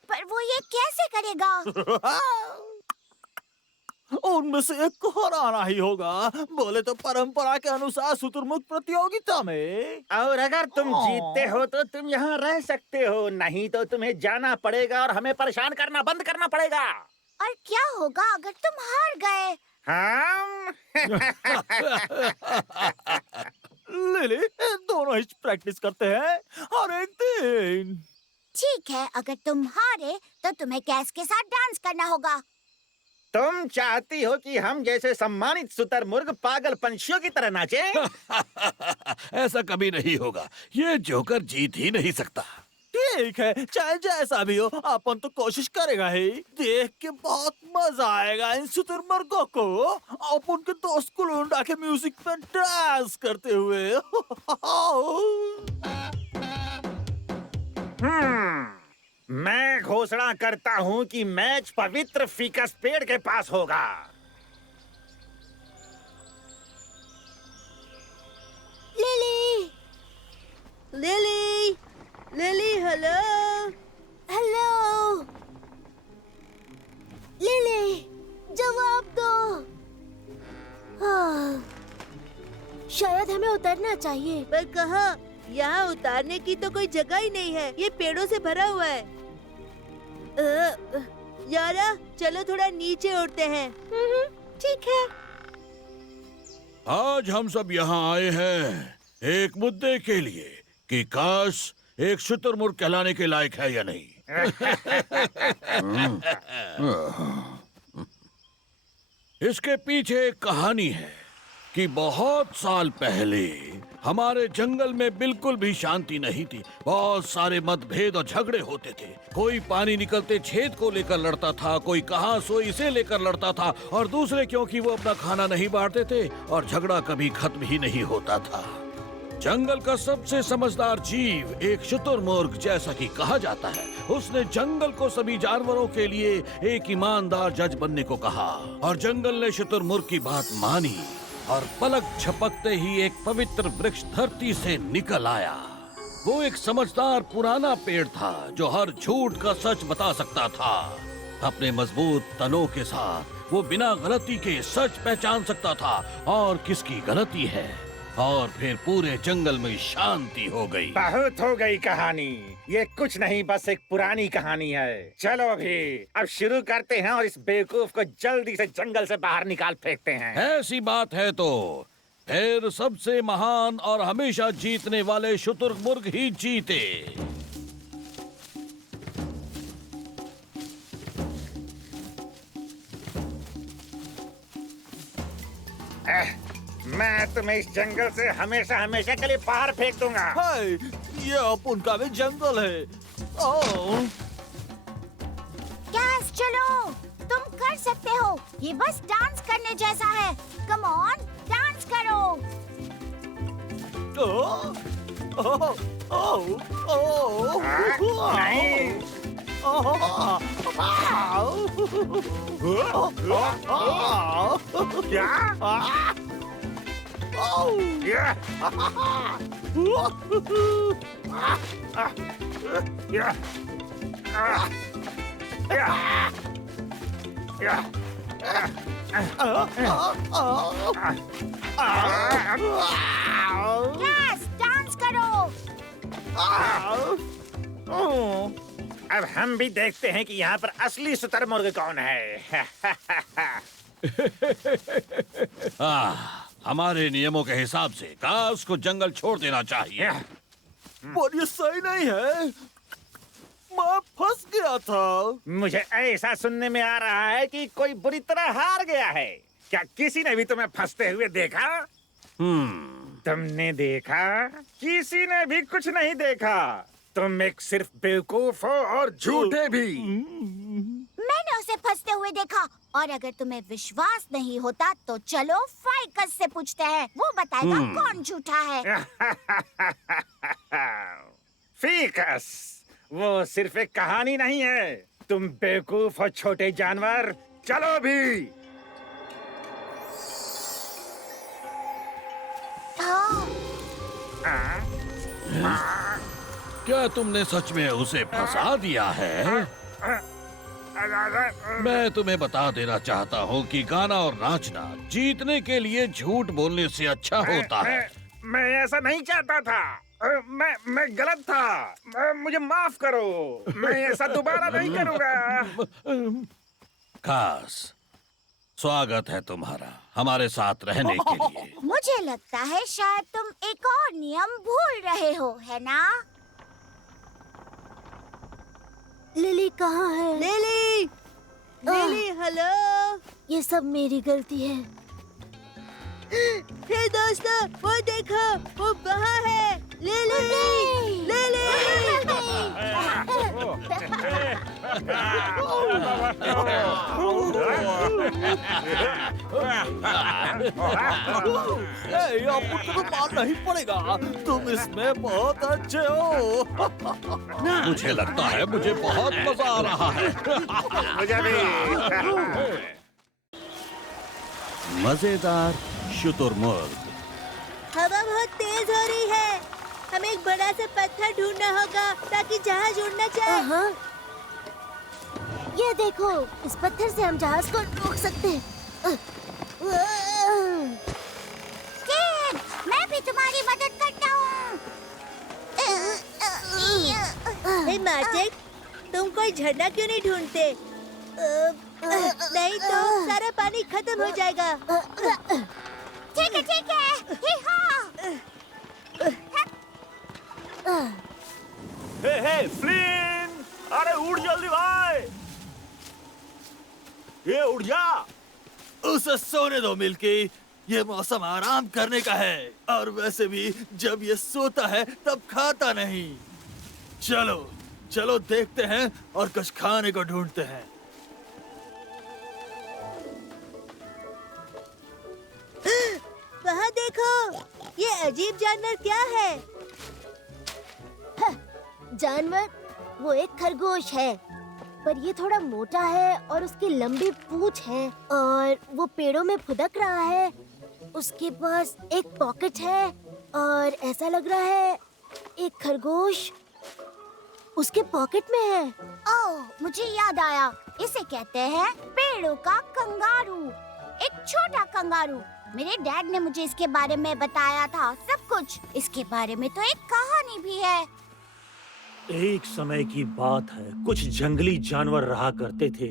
पर वो ये कैसे करेगा? उनमें से एक को हराना ही होगा। बोले तो परंपरा के अनुसार शुतुरमुर्ग प्रतियोगिता में। और अगर तुम जीतते हो तो तुम यहाँ रह सकते हो, नहीं तो तुम्हें जाना पड़ेगा और हमें परेशान करना बंद करना पड़ेगा। और क्या होगा अगर तुम हार गए? हम लिली, दोनों ही प्रैक्टिस करते हैं हर एक दिन। ठीक है, अगर तुम हारे तो तुम्हें गैस के साथ डांस करना होगा। तुम चाहती हो कि हम जैसे सम्मानित शुतुरमुर्ग पागल पंछियों की तरह नाचें? ऐसा कभी नहीं होगा। ये जोकर जीत ही नहीं सकता। ठीक है, चाहे जैसा भी हो, अपन तो कोशिश करेगा ही। देख के बहुत मजा आएगा इन शुतुरमुर्गों को। अपन के दोस्त को लौंडा के म्यूजिक पे डांस करते हुए। मैं घोषणा करता हूँ कि मैच पवित्र फीकस पेड़ के पास होगा। Lily, lily, lily, hello, hello lily, जवाब दो। शायद हमें उतरना चाहिए। पर कहाँ? यहाँ उतारने की तो कोई जगह ही नहीं है। ये पेड़ों से भरा हुआ है। यारा, चलो थोड़ा नीचे उड़ते हैं। ठीक है। आज हम सब यहाँ आए हैं एक मुद्दे के लिए कि काश एक शुतुरमुर्ग कहलाने के लायक है या नहीं। इसके पीछे एक कहानी है कि बहुत साल पहले हमारे जंगल में बिल्कुल भी शांति नहीं थी। बहुत सारे मतभेद और झगड़े होते थे। कोई पानी निकलते छेद को लेकर लड़ता था, कोई कहाँ सोई से लेकर लड़ता था, और दूसरे क्योंकि वो अपना खाना नहीं बांटते थे, और झगड़ा कभी खत्म ही नहीं होता था। जंगल का सबसे समझदार जीव एक शुतुरमुर्ग, जैसा कि कहा जाता है, उसने जंगल को सभी जानवरों के लिए एक ईमानदार जज बनने को कहा, और जंगल ने शुतुरमुर्ग की बात मानी, और पलक झपकते ही एक पवित्र वृक्ष धरती से निकल आया। वो एक समझदार पुराना पेड़ था जो हर झूठ का सच बता सकता था। अपने मजबूत तनों के साथ वो बिना गलती के सच पहचान सकता था और किसकी गलती है, और फिर पूरे जंगल में शांति हो गई। बहुत हो गई कहानी। ये कुछ नहीं, बस एक पुरानी कहानी है। चलो अभी अब शुरू करते हैं और इस बेवकूफ को जल्दी से जंगल से बाहर निकाल फेंकते हैं। ऐसी बात है तो फिर सबसे महान और हमेशा जीतने वाले शुतुरमुर्ग ही जीते। मैं तुम्हें इस जंगल से हमेशा हमेशा के लिए बाहर फेंक दूंगा। ये अपन का भी जंगल है। गैस, चलो, तुम कर सकते हो। ये बस डांस करने जैसा है। कम ऑन, डांस करो। गैस, डांस करो। अब हम भी देखते हैं कि यहाँ पर असली शुतुरमुर्ग कौन है। हमारे नियमों के हिसाब से कास को जंगल छोड़ देना चाहिए। पर ये सही नहीं है, मैं फंस गया था। मुझे ऐसा सुनने में आ रहा है कि कोई बुरी तरह हार गया है। क्या किसी ने भी तुम्हें फंसते हुए देखा? तुमने देखा? किसी ने भी कुछ नहीं देखा। तुम एक सिर्फ बेवकूफ हो और झूठे भी। मैंने उसे फंसते हुए देखा, और अगर तुम्हें विश्वास नहीं होता तो चलो फाइकस से पूछते हैं, वो बताएगा कौन झूठा है। फीकस, वो सिर्फ एक कहानी नहीं है। तुम बेवकूफ हो छोटे जानवर। चलो भी। क्या तुमने सच में उसे फंसा दिया है? मैं तुम्हें बता देना चाहता हूँ कि गाना और नाचना जीतने के लिए झूठ बोलने से अच्छा होता है। मैं ऐसा नहीं चाहता था। मैं गलत था। मुझे माफ करो। मैं ऐसा दोबारा नहीं करूँगा। खास स्वागत है तुम्हारा हमारे साथ रहने के लिए। मुझे लगता है शायद तुम एक और नियम भूल रहे हो, है ना? लिली कहाँ है? Lily, lily, hello. ये सब मेरी गलती है। हे दोस्तों, वो देखो, वो वहाँ है। Lily, lily. आपको तो मार नहीं पड़ेगा। तुम इसमें बहुत अच्छे हो। मुझे लगता है मुझे बहुत मजा आ रहा है। मुझे भी। मजेदार शुतुरमुर्ग। हवा बहुत तेज हो रही है। हमें एक बड़ा सा पत्थर ढूंढना होगा ताकि जहाज उड़ना चाहे। ये देखो, इस पत्थर से हम जहाज को रोक सकते हैं। किड, मैं भी तुम्हारी मदद करता हूँ। हे मार्टिक, तुम कोई झरना क्यों नहीं ढूंढते? नहीं तो सारा पानी खत्म हो जाएगा। ठीक है, ठीक है। हे फ्लिन, अरे उड़ जल्दी भाई। ये उड़ जा। उसे सोने दो मिल्की, ये मौसम आराम करने का है, और वैसे भी जब ये सोता है तब खाता नहीं। चलो चलो देखते हैं और कुछ खाने को ढूंढते हैं। वहाँ देखो, ये अजीब जानवर क्या है? जानवर? वो एक खरगोश है, पर ये थोड़ा मोटा है और उसकी लंबी पूंछ है और वो पेड़ों में फुदक रहा है। उसके पास एक पॉकेट है और ऐसा लग रहा है एक खरगोश उसके पॉकेट में है। ओह, मुझे याद आया। इसे कहते हैं पेड़ों का कंगारू, एक छोटा कंगारू। मेरे डैड ने मुझे इसके बारे में बताया था सब कुछ। इसके बारे में तो एक कहानी भी है। एक समय की बात है, कुछ जंगली जानवर रहा करते थे।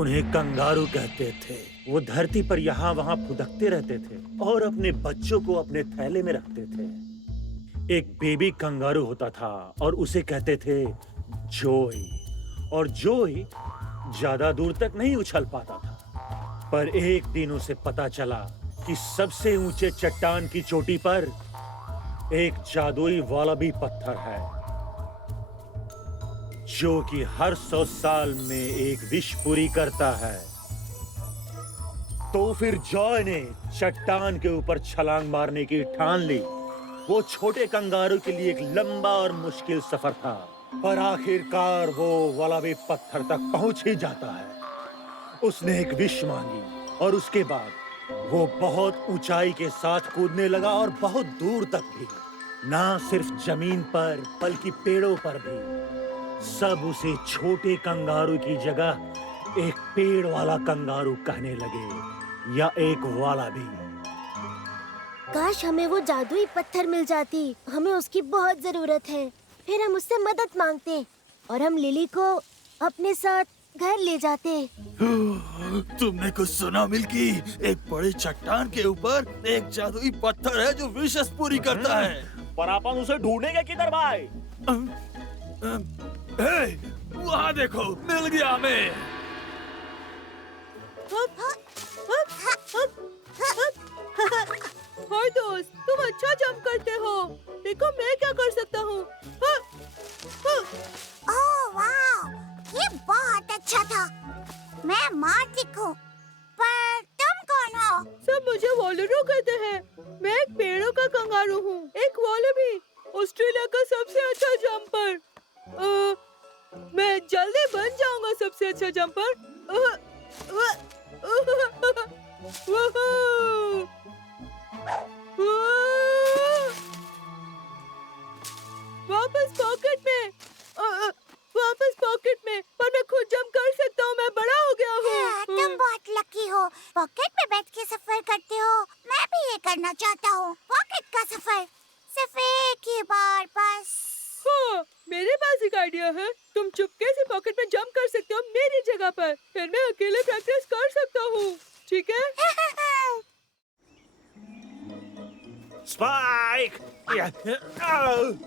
उन्हें कंगारू कहते थे। वो धरती पर यहाँ वहाँ फुदकते रहते थे और अपने बच्चों को अपने थैले में रखते थे। एक बेबी कंगारू होता था और उसे कहते थे जोई। और जोई ज्यादा दूर तक नहीं उछल पाता था, पर एक दिन उसे पता चला कि सबसे ऊंचे चट्टान की चोटी पर एक जादुई वालाबी पत्थर है, जो कि हर 100 साल में एक विश पूरी करता है। तो फिर जॉय ने चट्टान के ऊपर छलांग मारने की ठान ली। वो छोटे कंगारू के लिए एक लंबा और मुश्किल सफर था, पर आखिरकार वो वालाबी पत्थर तक पहुंच ही जाता है। उसने एक विश मांगी और उसके बाद वो बहुत ऊंचाई के साथ कूदने लगा और बहुत दूर तक भी। ना सिर्फ जमीन पर बल्कि पेड़ों पर भी। सब उसे छोटे कंगारू की जगह एक पेड़ वाला कंगारू कहने लगे, या एक वालाबी। काश हमें वो जादुई पत्थर मिल जाती। हमें उसकी बहुत जरूरत है। फिर हम उससे मदद मांगते। और हम लिली को अपने साथ घर ले जाते। तुमने कुछ सुना मिल्की? एक बड़ी चट्टान के ऊपर एक जादुई पत्थर है जो विशेष पूरी करता है। पर अपन उसे ढूंढेंगे किधर भाई? वहाँ देखो, मिल गया हमें। हाय दोस्त, तुम अच्छा जंप करते हो। देखो मैं क्या कर सकता हूँ। ओह वाह, ये बहुत अच्छा था। मैं मार्टिक हूँ, पर तुम कौन हो? सब मुझे वॉलरू कहते हैं। मैं एक पेड़ों का कंगारू हूँ, एक वॉलबी, ऑस्ट्रेलिया का सबसे अच्छा जंपर। मैं जल्दी बन जाऊंगा सबसे अच्छा जंपर। वापस पॉकेट में, पर मैं खुद जंप कर सकता हूँ। मैं बड़ा हो गया हूँ। तुम बहुत लकी हो, पॉकेट में बैठ के सफर करते हो। मैं भी ये करना चाहता हूँ, पॉकेट का सफर, सिर्फ एक ही बार बस। हाँ, मेरे पास एक आइडिया है। तुम चुपके से पॉकेट में जंप कर सकते हो मेरी जगह पर। फिर मैं अकेले प्रैक्टिस कर सकता हूँ, ठीक है? स्पाइक!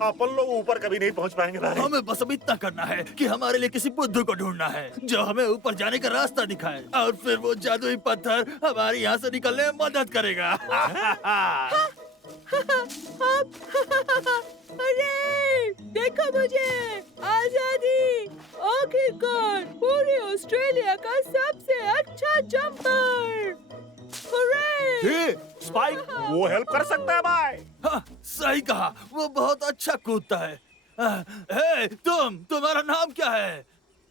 अपन लोग ऊपर कभी नहीं पहुंच पाएंगे भाई। हमें बस अब इतना करना है कि हमारे लिए किसी बुद्धू को ढूंढना है जो हमें ऊपर जाने का रास्ता दिखाए, और फिर वो जादुई पत्थर हमारे यहाँ से निकलने में मदद करेगा। अरे देखो मुझे, आजादी! आखिरकार पूरे ऑस्ट्रेलिया का सबसे अच्छा जंपर! हे, स्पाइक वो हेल्प कर सकता है भाई। हाँ, सही कहा, वो बहुत अच्छा कूदता है। हे, तुम्हारा नाम क्या है?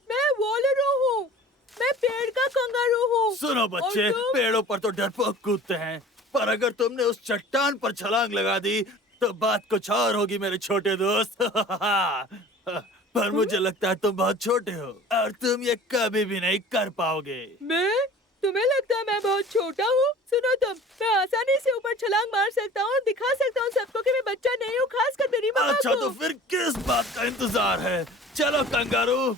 मैं वॉलरू हूँ, मैं पेड़ का कंगारू हूँ। सुनो बच्चे, पेड़ों पर तो डरपोक कूदते हैं, पर अगर तुमने उस चट्टान पर छलांग लगा दी तो बात कुछ और होगी मेरे छोटे दोस्त। पर मुझे लगता है तुम बहुत छोटे हो और तुम ये कभी भी नहीं कर पाओगे। मैं? तुम्हें लगता है मैं बहुत छोटा हूँ? सुनो तुम, मैं आसानी से ऊपर छलांग मार सकता हूँ, दिखा सकता हूँ सबको कि मैं बच्चा नहीं हूँ, खासकर मेरी माँ को। अच्छा तो फिर किस बात का इंतजार है? चलो कंगारू,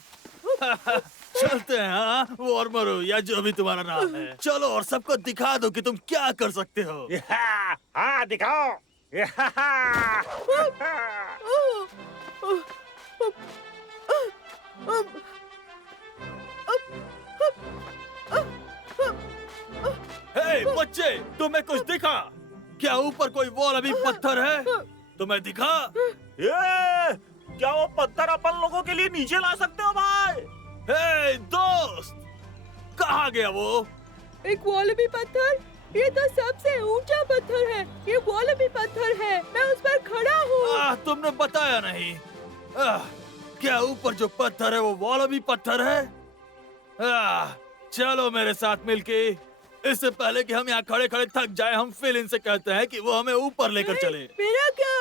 चलते हैं। हाँ, वॉर्मरू या जो भी तुम्हारा नाम है, चलो और सबको दिखा दो कि तुम क्या कर सकते हो। हाँ दिखाओ। हे बच्चे, तुम्हें कुछ दिखा क्या? ऊपर कोई वॉल अभी पत्थर है, तुम्हें दिखा? क्या वो पत्थर अपन लोगों के लिए नीचे ला सकते हो भाई? हे दोस्त, कहाँ गया वो? एक वॉलबी पत्थर? ये तो सबसे ऊंचा पत्थर है। ये वॉलबी पत्थर है, मैं उस पर खड़ा हूँ। तुमने बताया नहीं। क्या ऊपर जो पत्थर है वो वॉलबी पत्थर है? चलो मेरे साथ मिलके, इससे पहले कि हम यहाँ खड़े खड़े थक जाए, हम फिलिन से कहते हैं कि वो हमें ऊपर लेकर चले। मेरा क्या?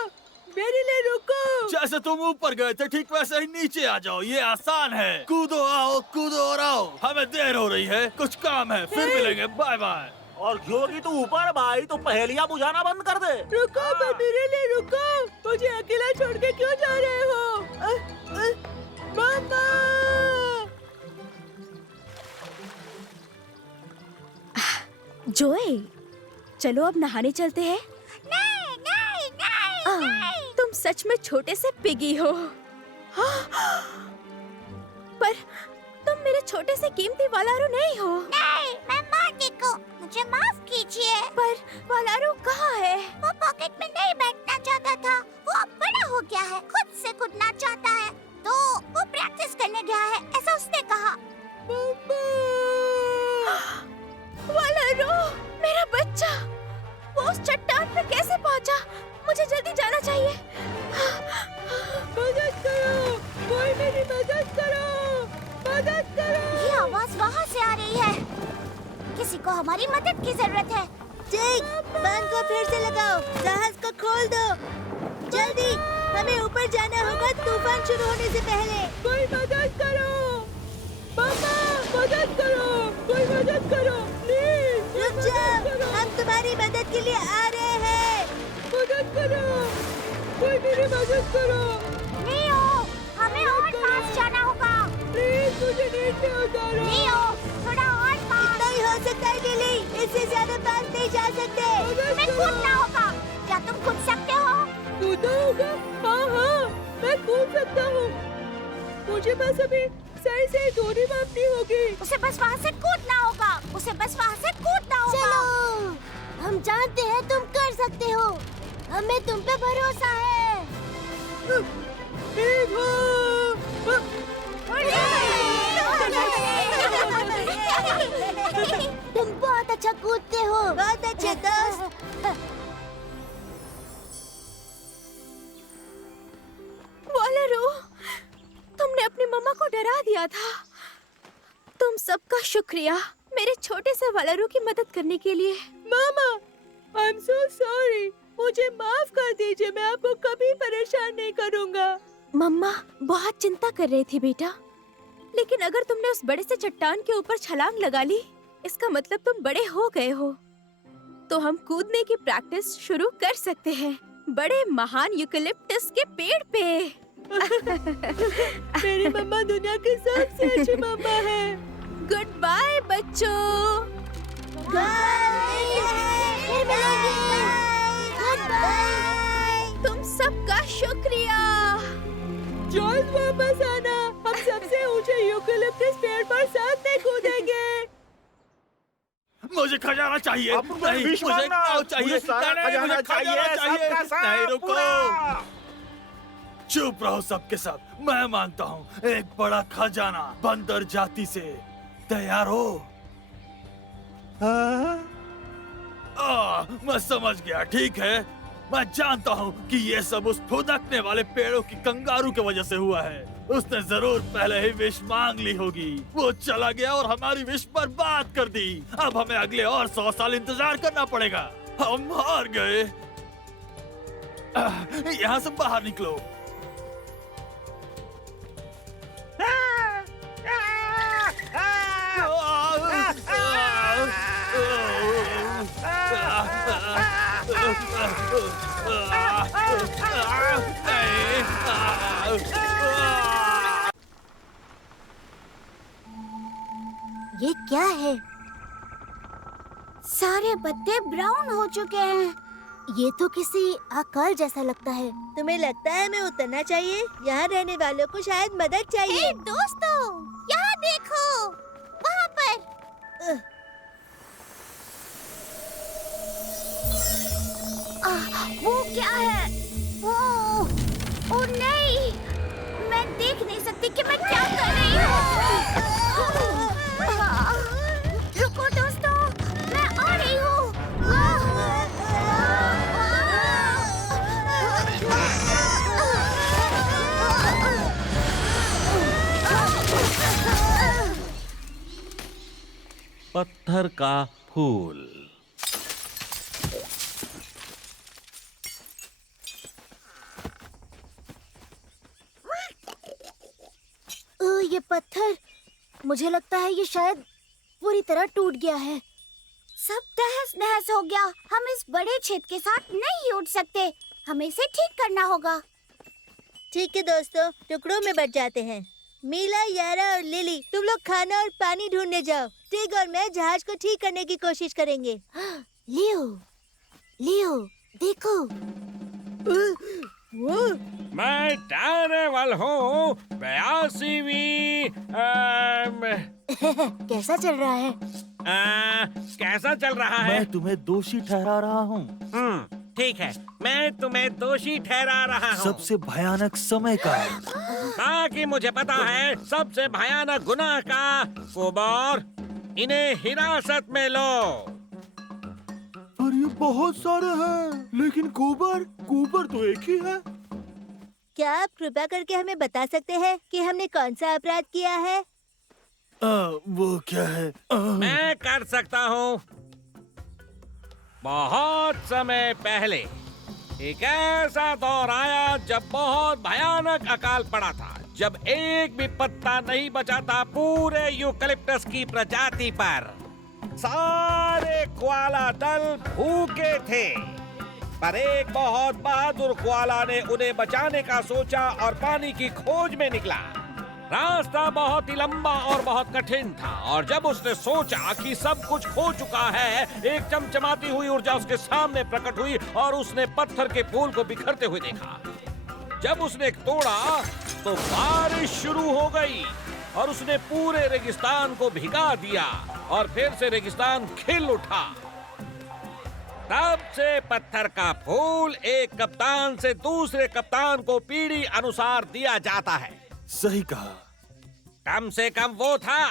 मेरे लिए रुको। जैसे तुम ऊपर गए थे ठीक वैसे ही नीचे आ जाओ, ये आसान है। कूदो आओ, कूदो और आओ। हमें देर हो रही है, कुछ काम है, फिर मिलेंगे, बाय बाय। और क्योंकि तू ऊपर भाई तो पहेलियां बुझाना बंद कर दे। रुको, पर मेरे लिए रुको। मुझे अकेला छोड़ के क्यों जा रहे हो? मामा! जोए, चलो अब नहाने चलते हैं। नहीं नहीं नहीं, नहीं। तुम सच में छोटे से पिगी हो। पर तुम मेरे छोटे से कीमती वालारू नहीं हो। नहीं, मैं मार्टिक हूँ, मुझे माफ कीजिए। पर वालारू कहाँ है? वो पॉकेट में नहीं बैठना चाहता था, वो अब बड़ा हो गया है, खुद से कूदना चाहता है, तो वो प्रैक्टिस करने गया है, ऐसा उसने कहा। वालारू, मेरा बच्चा, वो उस चट्टान पे कैसे पहुंचा? मुझे जल्दी जाना चाहिए। मदद करो, कोई मेरी मदद करो, मदद करो। ये आवाज वहाँ से आ रही है, किसी को हमारी मदद की जरूरत है। जैक, बांध को फिर से लगाओ, जहाज को खोल दो, जल्दी, हमें ऊपर जाना होगा तूफान शुरू होने से पहले। कोई मदद करो, पापा, मदद करो, कोई मदद करो, प्लीज। रुक जाओ, हम तुम्हारी मदद के लिए आ रहे हैं। मदद करो, कोई मेरी मदद करो। लियो, हमें और पास जाना होगा। प्लीज मुझे नीचे उतारो। लियो, थोड़ा और पास। नहीं हो सकता है लिली, इससे ज्यादा पास नहीं जा सकते। हमें कूदना होगा। क्या तुम कूद सकते हो? कूदना होगा? हाँ हाँ, मैं कूद सकता हूँ। मुझे बस अभी सही से डोरी मापनी होगी। उसे बस वहाँ से कूदना होगा। उसे बस वहाँ से कूदना होगा। चलो, हम जानते हैं तुम कर सकते हो। हमें तुम पे भरोसा है। ठीक हो। तुम बहुत अच्छा कूदते हो। बहुत अच्छे दोस्त। वालेरो, तुमने अपनी मम्मा को डरा दिया था। तुम सबका शुक्रिया मेरे छोटे से वालेरो की मदद करने के लिए। मामा, आई एम सो सॉरी। मुझे माफ कर दीजिए, मैं आपको कभी परेशान नहीं करूँगा। मम्मा बहुत चिंता कर रही थी बेटा, लेकिन अगर तुमने उस बड़े से चट्टान के ऊपर छलांग लगा ली, इसका मतलब तुम बड़े हो गए हो। तो हम कूदने की प्रैक्टिस शुरू कर सकते हैं, बड़े महान यूकेलिप्टस के पेड़ पे। मेरी मम्मा दुनिया की सबसे अच्छी मम्मा है। गुड बाय बच्चों। तुम सबका शुक्रिया। जल्द वापस आना, हम सबसे ऊंचे यूकेलिप्टस पेड़ पर साथ में कूदेंगे। मुझे खजाना चाहिए। नहीं, मुझे एक नाव चाहिए। मुझे खजाना चाहिए। नहीं, रुको। चुप रहो सबके सब। मैं मांगता हूँ एक बड़ा खजाना बंदर जाति से। तैयार हो? मैं समझ गया। ठीक है, मैं जानता हूँ कि ये सब उस फुदकने वाले पेड़ों की कंगारू की वजह से हुआ है। उसने जरूर पहले ही विश मांग ली होगी। वो चला गया और हमारी विश बर्बाद कर दी। अब हमें अगले और 100 साल इंतजार करना पड़ेगा। हम हार गए। यहाँ से बाहर निकलो। ये क्या है? सारे पत्ते ब्राउन हो चुके हैं। ये तो किसी अकाल जैसा लगता है। तुम्हें लगता है हमें उतरना चाहिए? यहाँ रहने वालों को शायद मदद चाहिए। दोस्तों, यहाँ देखो, वहाँ पर। वो क्या है? ओ नहीं, मैं देख नहीं सकती कि मैं क्या कर रही हूँ। रुको दोस्तों, मैं आ रही हूँ। पत्थर का फूल। ये पत्थर, मुझे लगता है ये शायद पूरी तरह टूट गया है। सब तहस नहस हो गया। हम इस बड़े छेद के साथ नहीं उठ सकते। हमें इसे ठीक करना होगा। ठीक है दोस्तों, टुकड़ों में बट जाते हैं। मीला, यारा और लिली, तुम लोग खाना और पानी ढूंढने जाओ। टिग और मैं जहाज को ठीक करने की कोशिश करेंगे। लियो, देखो। मैं डायरेवल हूँ 82वीं। कैसा चल रहा है? कैसा चल रहा है? मैं तुम्हें दोषी ठहरा रहा हूँ। ठीक है, मैं तुम्हें दोषी ठहरा रहा हूँ। सबसे भयानक समय का। ताकि मुझे पता है सबसे भयानक गुनाह का। कुबर, इन्हें हिरासत में लो। और ये बहुत सारे हैं, लेकिन कुबर तो एक ही है। क्या आप कृपया करके हमें बता सकते हैं कि हमने कौन सा अपराध किया है? वो क्या है? मैं कर सकता हूँ। बहुत समय पहले एक ऐसा दौर आया जब बहुत भयानक अकाल पड़ा था, जब एक भी पत्ता नहीं बचा था पूरे यूकेलिप्टस की प्रजाति पर। सारे कोआला दल भूखे थे। पर एक बहुत बहादुर कोआला ने उन्हें बचाने का सोचा और पानी की खोज में निकला। रास्ता बहुत ही लंबा और बहुत कठिन था और जब उसने सोचा कि सब कुछ खो चुका है, एक चमचमाती हुई ऊर्जा उसके सामने प्रकट हुई और उसने पत्थर के फूल को बिखरते हुए देखा। जब उसने तोड़ा तो बारिश शुरू हो गई और उसने पूरे रेगिस्तान को भिगा दिया और फिर से रेगिस्तान खिल उठा। तब से पत्थर का फूल एक कप्तान से दूसरे कप्तान को पीढ़ी अनुसार दिया जाता है। सही कहा। कम से कम वो था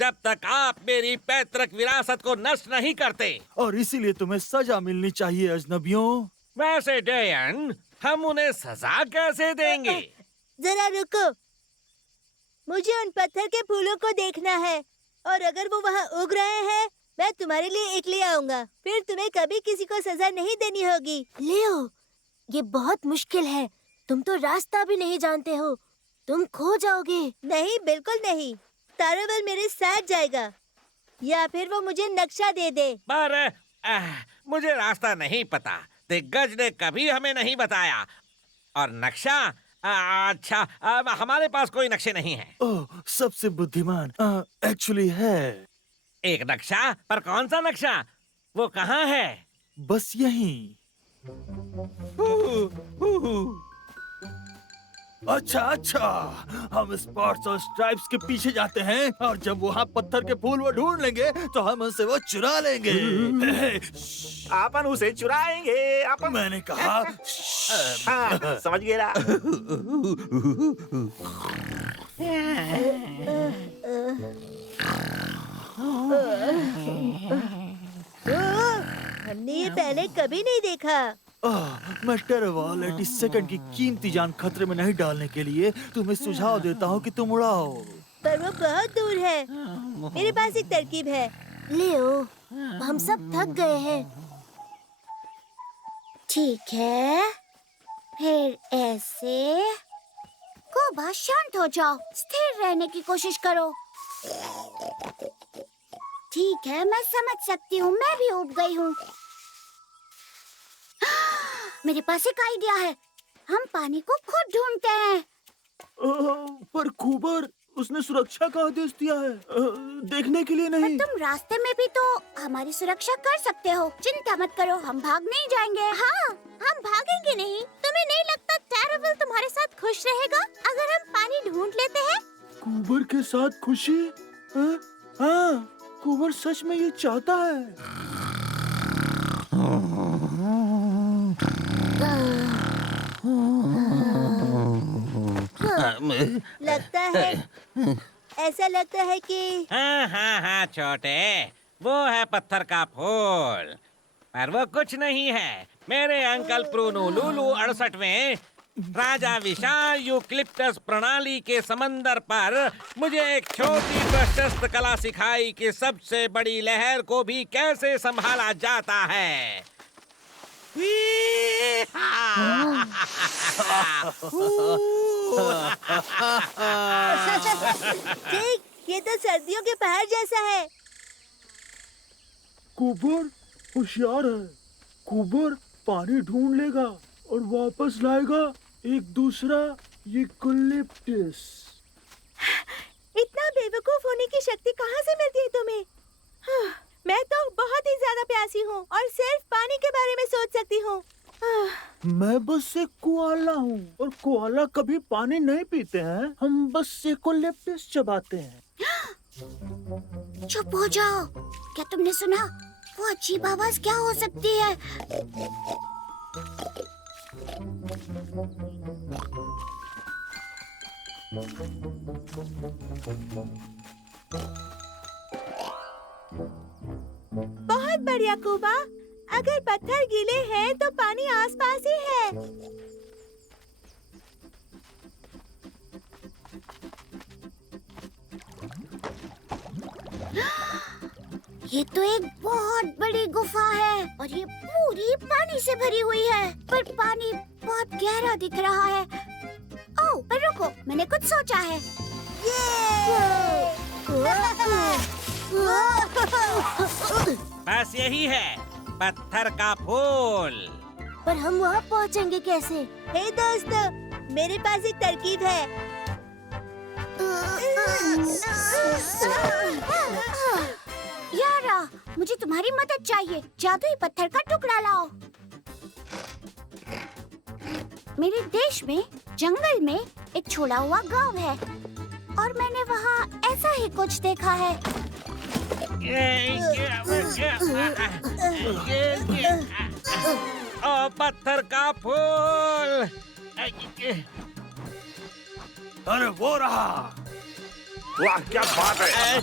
जब तक आप मेरी पैतृक विरासत को नष्ट नहीं करते। और इसीलिए तुम्हें सजा मिलनी चाहिए अजनबियों। वैसे डेयन, हम उन्हें सजा कैसे देंगे? जरा रुको, मुझे उन पत्थर के फूलों को देखना है और अगर वो वहाँ उग रहे हैं मैं तुम्हारे लिए एक ले आऊंगा। फिर तुम्हें कभी किसी को सजा नहीं देनी होगी। लियो, ये बहुत मुश्किल है। तुम तो रास्ता भी नहीं जानते हो, तुम खो जाओगे। नहीं, बिल्कुल नहीं। तारावल मेरे साथ जाएगा या फिर वो मुझे नक्शा दे दे। पर मुझे रास्ता नहीं पता। दिग्गज ने कभी हमें नहीं बताया। और नक्शा? अच्छा, हमारे पास कोई नक्शे नहीं है। ओह, सबसे बुद्धिमान एक्चुअली है। एक नक्शा? पर कौन सा नक्शा? वो कहाँ है? बस यहीं। अच्छा अच्छा, हम स्पॉट्स और स्ट्राइप्स के पीछे जाते हैं और जब वहाँ पत्थर के फूल वो ढूंढ लेंगे तो हम उनसे वो चुरा लेंगे। अपन उसे चुराएंगे। अपन मैंने कहा हाँ, समझ गया। हमने ये पहले कभी नहीं देखा। मैं टेरावाल एट सेकंड की कीमती जान खतरे में नहीं डालने के लिए तुम्हें सुझाव देता हूँ कि तुम उड़ाओ। पर वो बहुत दूर है। मेरे पास एक तरकीब है। लियो, हम सब थक गए हैं। ठीक है, फिर ऐसे। कोबा, शांत हो जाओ, स्थिर रहने की कोशिश करो। ठीक है, मैं समझ सकती हूँ, मैं भी उब गई हूँ। मेरे पास एक आइडिया है। हम पानी को खुद ढूंढते हैं। पर कुबर, उसने सुरक्षा का आदेश दिया है, देखने के लिए नहीं। पर तुम रास्ते में भी तो हमारी सुरक्षा कर सकते हो। चिंता मत करो, हम भाग नहीं जाएंगे। हाँ, हम भागेंगे नहीं। तुम्हें नहीं लगता टेरावल तुम्हारे साथ खुश रहेगा अगर हम पानी ढूंढ लेते हैं? कुबर के साथ खुशी? हाँ, कुबर सच में ये चाहता है। ऐसा लगता है कि हाँ छोटे, वो है पत्थर का फूल। पर वो कुछ नहीं है। मेरे अंकल प्रूनो लुलू 68वें राजा विशाल यूक्लिप्टस प्रणाली के समंदर पर मुझे एक छोटी प्रशस्त कला सिखाई कि सबसे बड़ी लहर को भी कैसे संभाला जाता है। ठीक, ये तो सर्दियों के पहाड़ जैसा है। कुबर होशियार है। कुबर पानी ढूंढ लेगा और वापस लाएगा एक दूसरा यूकलिप्टस। इतना बेवकूफ होने की शक्ति कहाँ से मिलती है तुम्हें? हाँ, मैं तो बहुत ही ज्यादा प्यासी हूँ और सिर्फ पानी के बारे में सोच सकती हूँ। मैं बस एक कोआला हूँ और कोआला कभी पानी नहीं पीते हैं। हम बस यूकलिप्टस चबाते हैं। चुप हो जाओ। क्या तुमने सुना? वो अजीब आवाज क्या हो सकती है? बहुत बढ़िया कुबा। अगर पत्थर गीले हैं तो पानी आसपास ही है। ये तो एक बहुत बड़ी गुफा है और ये पूरी पानी से भरी हुई है, पर पानी बहुत गहरा दिख रहा है। ओह, पर रुको, मैंने कुछ सोचा है। बस यही है, पत्थर का फूल। पर हम वहाँ पहुँचेंगे कैसे? हे दोस्तों, मेरे पास एक तरकीब है। यारा, मुझे तुम्हारी मदद चाहिए। जादुई पत्थर का टुकड़ा लाओ। मेरे देश में जंगल में एक छोड़ा हुआ गांव है और मैंने वहाँ ऐसा ही कुछ देखा है। ओ पत्थर का फूल। अरे वो रहा। वाह क्या बात है!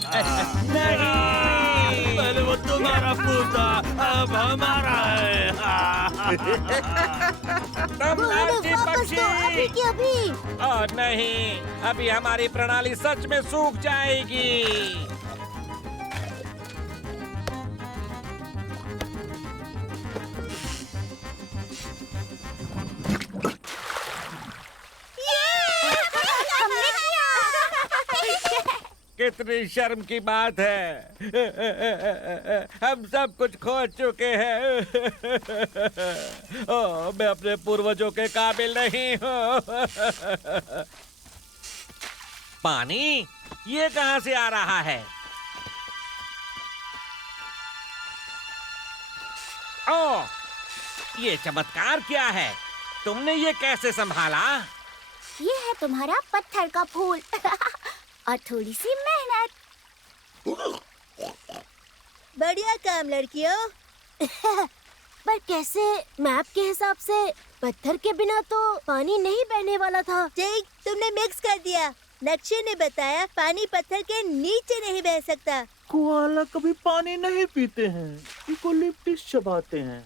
पहले वो तुम्हारा फूल था, अब हमारा है। तुम लालची पक्षी। अभी की अभी। और नहीं, अभी हमारी प्रणाली सच में सूख जाएगी। हमने किया। कितनी शर्म की बात है। हम सब कुछ खो चुके हैं। ओ, मैं अपने पूर्वजों के काबिल नहीं हूँ। पानी ये कहाँ से आ रहा है? ओ, ये चमत्कार क्या है? तुमने ये कैसे संभाला? ये है तुम्हारा पत्थर का फूल और थोड़ी सी मेहनत। बढ़िया काम लड़कियों। पर कैसे? मैप के हिसाब से पत्थर के बिना तो पानी नहीं बहने वाला था। ठीक, तुमने मिक्स कर दिया। नक्शे ने बताया पानी पत्थर के नीचे नहीं बह सकता। कोआला कभी पानी नहीं पीते हैं, यूकेलिप्टस चबाते हैं।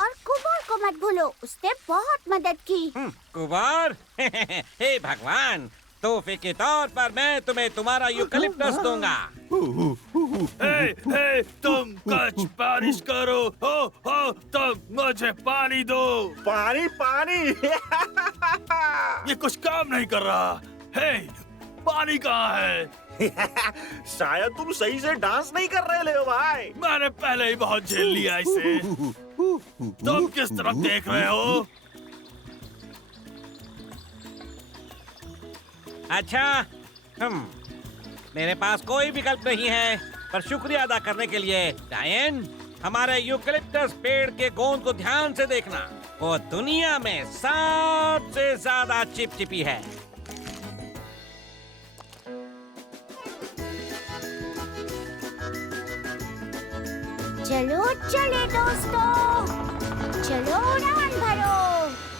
और कुमार को मत भूलो, उसने बहुत मदद की। कुमार? हे भगवान, तोहफे के तौर पर मैं तुम्हें तुम्हारा यूकलिप्टस दूंगा। हे, तुम कुछ बारिश करो। हो, तुम मुझे पानी दो। पानी पानी। ये कुछ काम नहीं कर रहा। हे, पानी कहाँ है? शायद तुम सही से डांस नहीं कर रहे हो भाई। मैंने पहले ही बहुत झेल लिया इसे। तुम किस तरफ देख रहे हो? अच्छा, मेरे पास कोई विकल्प नहीं है, पर शुक्रिया अदा करने के लिए डायन, हमारे यूकलिप्टस पेड़ के गोंद को ध्यान से देखना। वो दुनिया में सबसे ज्यादा चिपचिपी है। चलो चले दोस्तों, चलो उड़ान भरो।